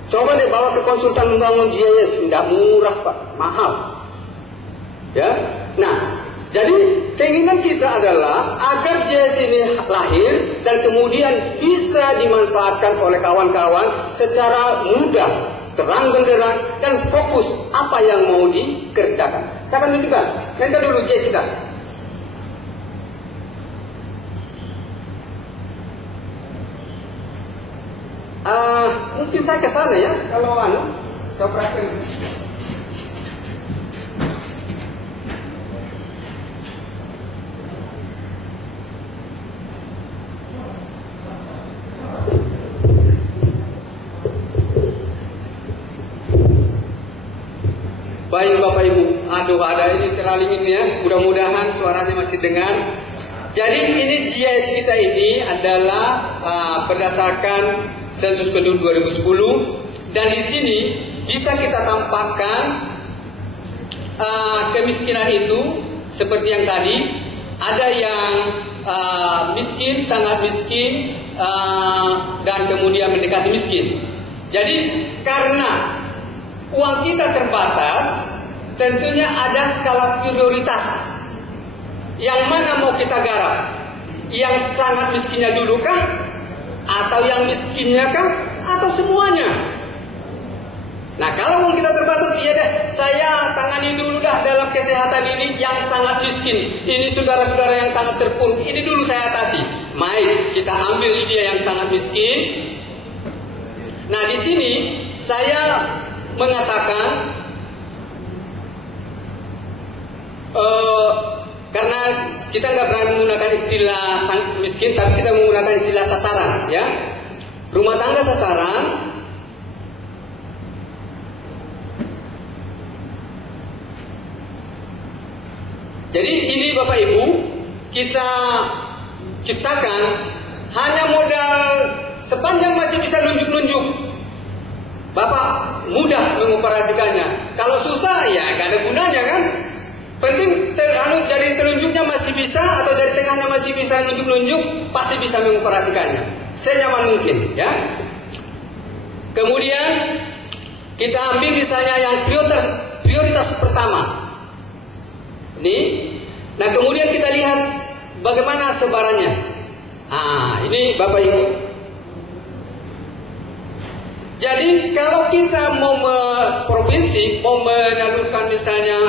Coba deh bawa ke konsultan membangun GIS, nggak murah, Pak, mahal. Ya, nah. Jadi keinginan kita adalah agar GIS ini lahir dan kemudian bisa dimanfaatkan oleh kawan-kawan secara mudah, terang benderang dan fokus apa yang mau dikerjakan. Saya akan tunjukkan. Nanti dulu GIS kita. Mungkin saya ke sana ya kalau saya perhatikan. Baik Bapak Ibu, ada ini teralingin ya, mudah-mudahan suaranya masih dengar. Jadi ini GIS kita ini adalah berdasarkan sensus penduduk 2010 dan di sini bisa kita tampakkan kemiskinan itu seperti yang tadi, ada yang miskin, sangat miskin, dan kemudian mendekati miskin. Jadi karena uang kita terbatas, tentunya ada skala prioritas. Yang mana mau kita garap? Yang sangat miskinnya dulu kah? Atau yang miskinnya kah? Atau semuanya? Nah, kalau uang kita terbatas, iya deh, saya tangani dulu dah dalam kesehatan ini yang sangat miskin. Ini saudara-saudara yang sangat terpuruk, ini dulu saya atasi. Mari kita ambil dia yang sangat miskin. Nah, di sini saya mengatakan, karena kita nggak pernah menggunakan istilah miskin, tapi kita menggunakan istilah sasaran, ya. Rumah tangga sasaran. Jadi ini Bapak Ibu, kita ciptakan hanya modal sepanjang masih bisa nunjuk-nunjuk. Bapak mudah mengoperasikannya. Kalau susah ya gak ada gunanya kan. Penting dari telunjuknya masih bisa, atau dari tengahnya masih bisa nunjuk-nunjuk, pasti bisa mengoperasikannya senyaman mungkin, ya. Kemudian kita ambil misalnya yang prioritas pertama. Nah kemudian kita lihat bagaimana sebarannya. Ini Bapak Ibu. Jadi kalau kita mau provinsi mau menyalurkan misalnya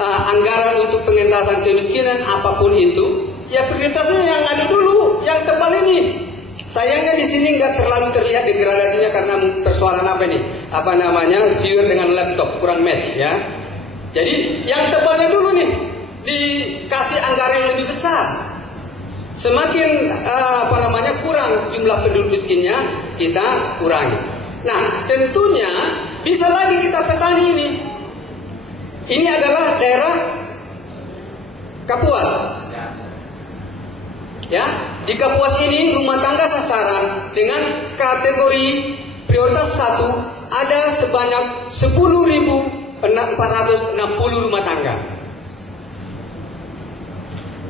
anggaran untuk pengentasan kemiskinan apapun itu, ya prioritasnya yang ada dulu, yang tebal ini. Sayangnya di sini nggak terlalu terlihat degradasinya karena persoalan apa nih? Apa namanya, viewer dengan laptop kurang match, ya. Jadi yang tebalnya dulu nih dikasih anggaran yang lebih besar. Semakin kurang jumlah penduduk miskinnya, kita kurangi. Nah, tentunya bisa lagi kita petani ini. Ini adalah daerah Kapuas. Ya, di Kapuas ini rumah tangga sasaran dengan kategori prioritas 1 ada sebanyak 10.460 rumah tangga.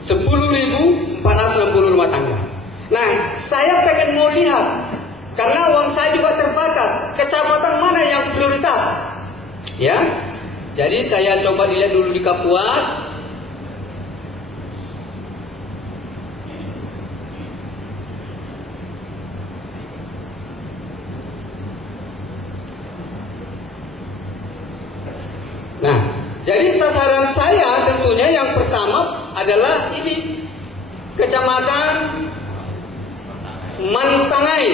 10.460 rumah tangga. Nah, saya pengen mau lihat, karena uang saya juga terbatas, kecamatan mana yang prioritas, ya. Jadi saya coba dilihat dulu di Kapuas. Nah, jadi sasaran saya tentunya yang pertama adalah ini, Kecamatan Mantangai.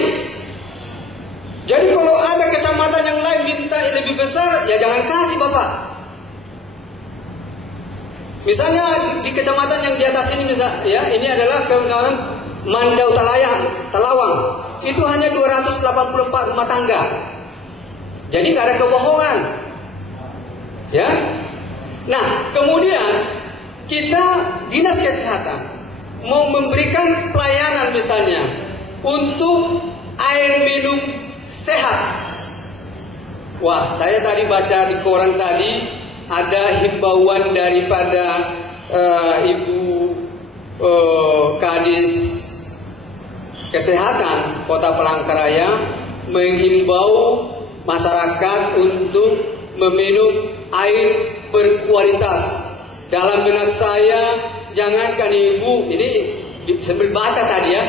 Jadi kalau ada kecamatan yang lain minta lebih besar, ya jangan kasih Bapak. Misalnya di kecamatan yang di atas ini, ya, ini adalah kecamatan Mandau Talawang. Itu hanya 284 rumah tangga. Jadi tidak ada kebohongan. Ya. Nah, kemudian kita Dinas Kesehatan mau memberikan pelayanan misalnya untuk air minum sehat. Wah, saya tadi baca di koran tadi ada himbauan daripada Ibu Kadis Kesehatan Kota Palangkaraya menghimbau masyarakat untuk meminum air berkualitas. Dalam benak saya, jangankan Ibu, ini sambil baca tadi ya,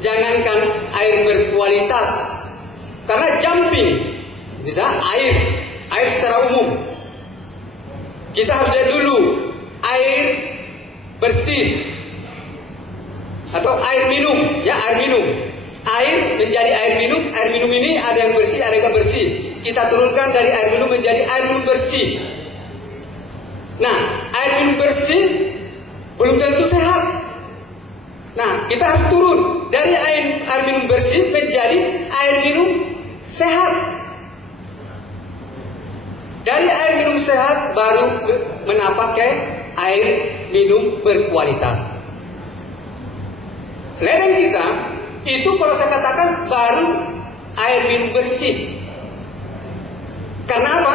jangankan air berkualitas, karena jumping, bisa air secara umum. Kita harus lihat dulu air bersih atau air minum, ya, air minum. Air menjadi air minum ini ada yang bersih, ada yang bersih. Kita turunkan dari air minum menjadi air minum bersih. Nah, air minum bersih belum tentu sehat. Nah, kita harus turun dari air minum bersih menjadi air minum sehat. Dari air minum sehat baru menapak ke air minum berkualitas. Ledeng kita itu kalau saya katakan baru air minum bersih. Karena apa?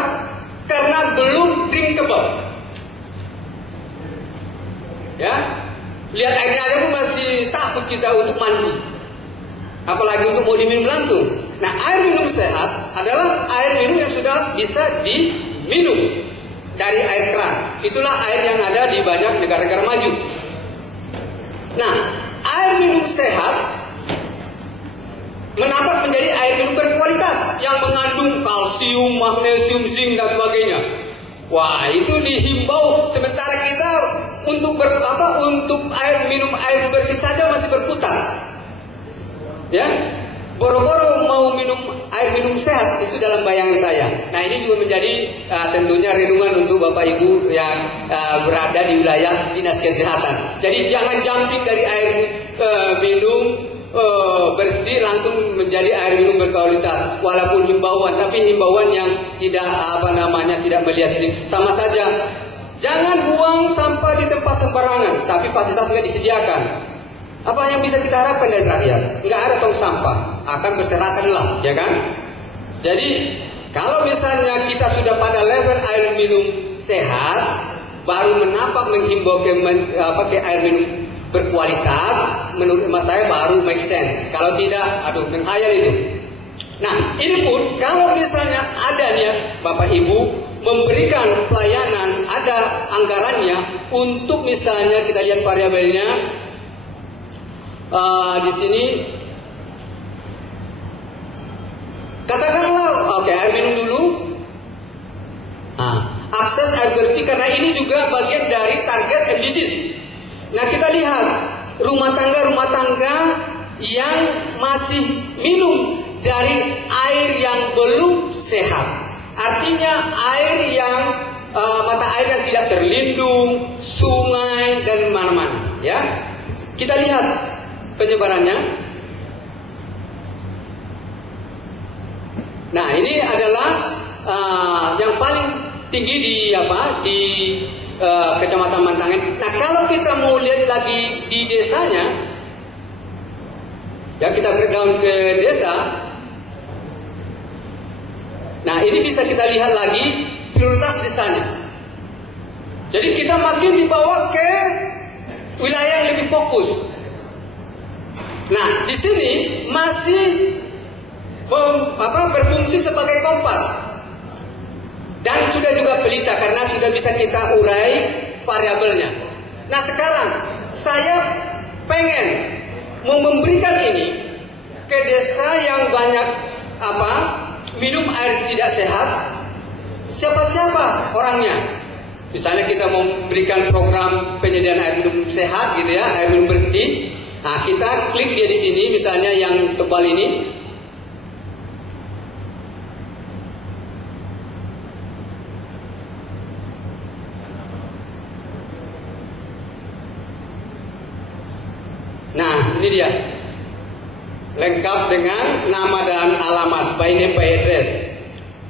Karena belum drinkable. Lihat airnya aja pun masih takut kita untuk mandi, apalagi untuk mau diminum langsung. Nah, air minum sehat adalah air minum yang sudah bisa diminum dari air keran. Itulah air yang ada di banyak negara-negara maju. Nah, air minum sehat menapak menjadi air minum berkualitas yang mengandung kalsium, magnesium, zinc dan sebagainya. Wah, itu dihimbau, sementara kita untuk untuk minum air bersih saja masih berputar. Ya, boro-boro mau minum air minum sehat, itu dalam bayangan saya. Nah, ini juga menjadi tentunya renungan untuk Bapak Ibu yang berada di wilayah dinas kesehatan. Jadi jangan jumping dari air minum bersih langsung menjadi air minum berkualitas, walaupun himbauan, tapi himbauan yang tidak tidak melihat sih. Sama saja, jangan buang sampah di tempat sembarangan, tapi fasilitas nggak disediakan. Apa yang bisa kita harapkan dari rakyat? Nggak ada tong sampah, akan berserakan lah, ya kan? Jadi kalau misalnya kita sudah pada level air minum sehat, baru menapak menghimbau ke air minum berkualitas, menurut emak saya baru make sense. Kalau tidak, aduh, menghayal itu. Nah, ini pun kalau misalnya ada niat Bapak Ibu memberikan pelayanan, ada anggarannya untuk misalnya kita lihat variabelnya di sini. Katakanlah, oke, air minum dulu. Akses air bersih, karena ini juga bagian dari target MDGs. Nah, kita lihat rumah tangga yang masih minum dari air yang belum sehat. Artinya air yang mata air yang tidak terlindung, sungai dan mana-mana, ya. Kita lihat penyebarannya. Nah, ini adalah yang paling tinggi di Kecamatan Mantangan. Nah, kalau kita mau lihat lagi di desanya, ya, kita breakdown ke desa. Nah, ini bisa kita lihat lagi prioritas desanya. Jadi kita makin dibawa ke wilayah yang lebih fokus. Nah, di sini masih berfungsi sebagai kompas. Dan sudah juga pelita karena sudah bisa kita urai variabelnya. Nah, sekarang saya pengen mau memberikan ini ke desa yang banyak minum air tidak sehat. Siapa-siapa orangnya? Misalnya kita mau memberikan program penyediaan air minum sehat gitu ya, air minum bersih. Nah, kita klik dia di sini, misalnya yang tebal ini. Nah, ini dia. Lengkap dengan nama dan alamat, by name by address.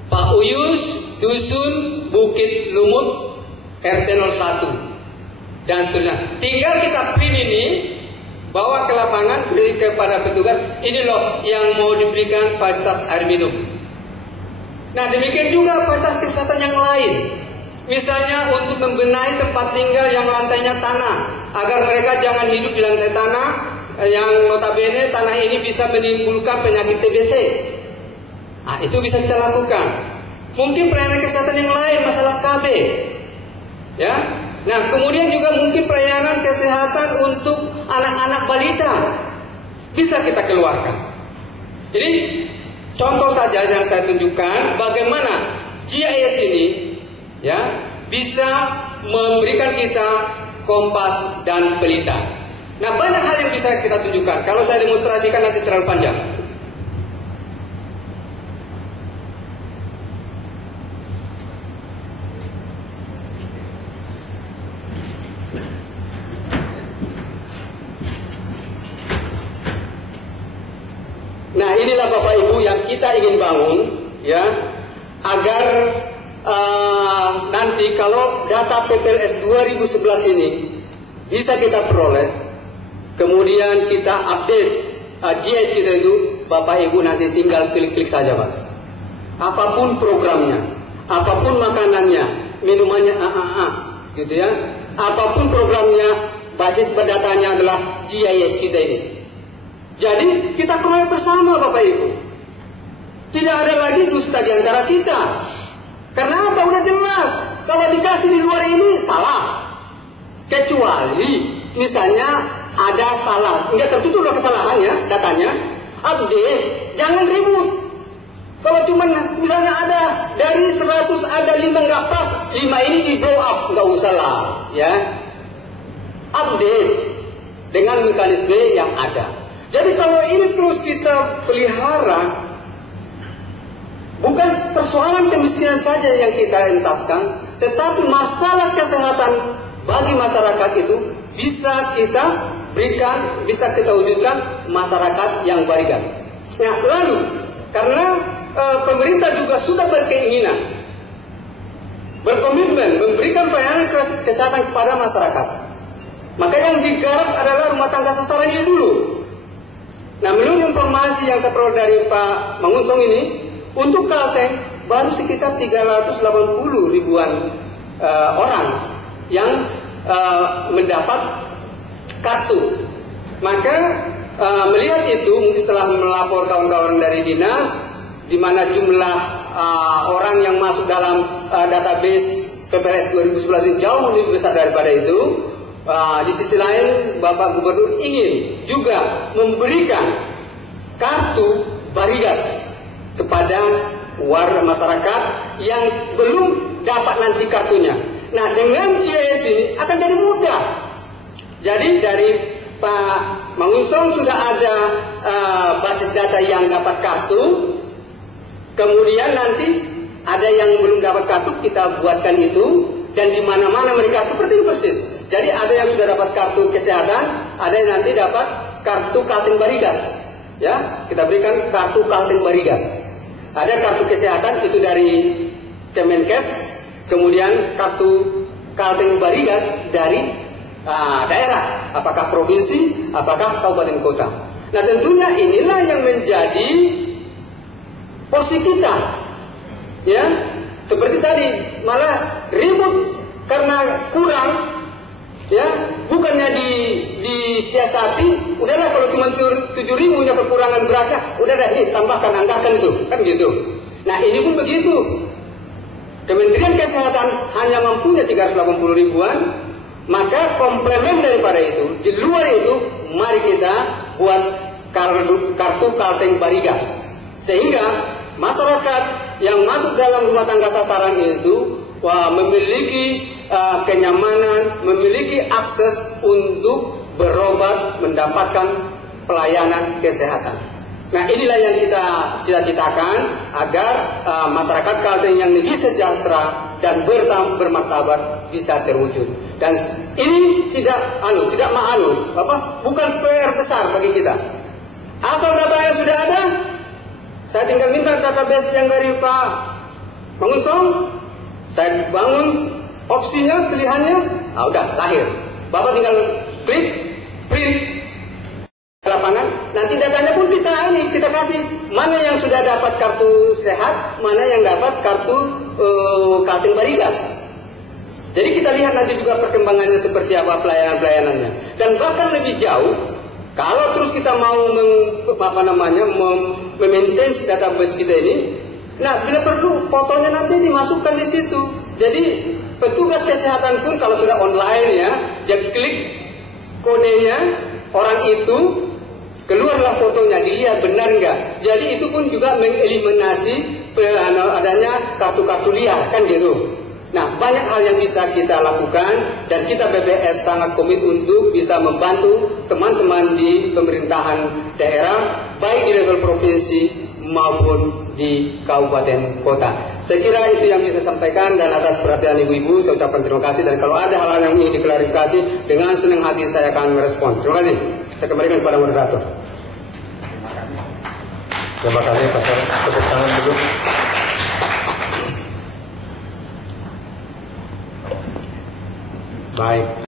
Pak Uyus, Dusun Bukit Lumut, RT 01 dan seterusnya. Tinggal kita print ini, bawa ke lapangan, beri kepada petugas. Ini loh yang mau diberikan fasilitas air minum. Nah, demikian juga fasilitas kesehatan yang lain. Misalnya untuk membenahi tempat tinggal yang lantainya tanah, agar mereka jangan hidup di lantai tanah yang notabene tanah ini bisa menimbulkan penyakit TBC. Nah, itu bisa kita lakukan. Mungkin pelayanan kesehatan yang lain, masalah KB, ya. Nah, kemudian juga mungkin pelayanan kesehatan untuk anak-anak balita bisa kita keluarkan. Jadi contoh saja yang saya tunjukkan bagaimana GIS ini, ya, bisa memberikan kita kompas dan pelita. Nah, banyak hal yang bisa kita tunjukkan. Kalau saya demonstrasikan nanti terlalu panjang. Nah, inilah Bapak Ibu yang kita ingin bangun, ya, agar nanti kalau data PPLS 2011 ini bisa kita peroleh, kemudian kita update GIS kita itu, Bapak Ibu nanti tinggal klik-klik saja, Pak. Apapun programnya, apapun makanannya, minumannya gitu ya. Apapun programnya, basis berdatanya adalah GIS kita ini. Jadi kita kawal bersama Bapak Ibu. Tidak ada lagi dusta di antara kita. Karena apa? Udah jelas. Kalau dikasih di luar ini salah. Kecuali misalnya ada salah, nggak tertutup kesalahannya, datanya, update, jangan ribut. Kalau cuma misalnya ada dari 100 ada 5 nggak pas, 5 ini di blow up, nggak usah lah, ya. Update dengan mekanisme yang ada. Jadi kalau ini terus kita pelihara, bukan persoalan kemiskinan saja yang kita entaskan, tetapi masalah kesehatan bagi masyarakat itu bisa kita berikan, bisa kita wujudkan masyarakat yang berigas. Nah, lalu karena pemerintah juga sudah berkeinginan, berkomitmen memberikan pelayanan kesehatan kepada masyarakat, maka yang digarap adalah rumah tangga sasaran ini dulu. Nah, menurut informasi yang saya peroleh dari Pak Mangunsong ini, untuk Kalteng baru sekitar 380 ribuan orang yang mendapat kartu. Maka melihat itu, setelah melapor kawan-kawan dari dinas, di mana jumlah orang yang masuk dalam database PPLS 2011 ini jauh lebih besar daripada itu. Di sisi lain, Bapak Gubernur ingin juga memberikan kartu barigas kepada warga masyarakat yang belum dapat nanti kartunya. Nah, dengan GIS ini akan jadi mudah. Jadi dari Pak Mangunsong sudah ada basis data yang dapat kartu. Kemudian nanti ada yang belum dapat kartu, kita buatkan itu. Dan di mana-mana mereka seperti itu persis. Jadi ada yang sudah dapat kartu kesehatan, ada yang nanti dapat kartu Kalteng Barigas. Ya, kita berikan kartu Kalteng Barigas. Ada kartu kesehatan itu dari Kemenkes. Kemudian kartu Kalteng Barigas dari daerah, apakah provinsi, apakah kabupaten kota. Nah, tentunya inilah yang menjadi porsi kita, ya. Seperti tadi malah ribut karena kurang, ya. Bukannya disiasati, udahlah kalau cuma 7.000 nya kekurangan berasnya, udah dah tambahkan, anggarkan itu, kan gitu. Nah, ini pun begitu. Kementerian Kesehatan hanya mempunyai 380 ribuan, maka komplement daripada itu, di luar itu, mari kita buat kartu Kalteng Barigas. Sehingga masyarakat yang masuk dalam rumah tangga sasaran itu memiliki kenyamanan, memiliki akses untuk berobat, mendapatkan pelayanan kesehatan. Nah, inilah yang kita cita-citakan agar masyarakat Kalteng yang lebih sejahtera dan bermartabat bisa terwujud. Dan ini bukan PR besar bagi kita. Asal datanya sudah ada, saya tinggal minta database yang dari Pak Mangunsong, saya bangun opsinya, pilihannya, udah lahir. Bapak tinggal klik, print lapangan, nanti datanya pun kita kasih mana yang sudah dapat kartu sehat, mana yang dapat kartu Kalteng Barigas. Jadi kita lihat nanti juga perkembangannya seperti apa pelayanannya. Dan bahkan lebih jauh, kalau terus kita mau memaintain database kita ini, nah bila perlu fotonya nanti dimasukkan di situ. Jadi petugas kesehatan pun kalau sudah online ya, dia klik kodenya orang itu, keluarlah fotonya, dilihat benar nggak. Jadi itu pun juga mengeliminasi adanya kartu-kartu liar, kan gitu. Nah, banyak hal yang bisa kita lakukan dan kita BPS sangat komit untuk bisa membantu teman-teman di pemerintahan daerah, baik di level provinsi maupun di kabupaten kota. Saya kira itu yang bisa saya sampaikan, dan atas perhatian ibu-ibu saya ucapkan terima kasih, dan kalau ada hal-hal yang ingin diklarifikasi dengan senang hati saya akan merespon. Terima kasih. Saya kembalikan kepada moderator. Terima kasih Pak Sar. Tepuk tangan dulu. Baik.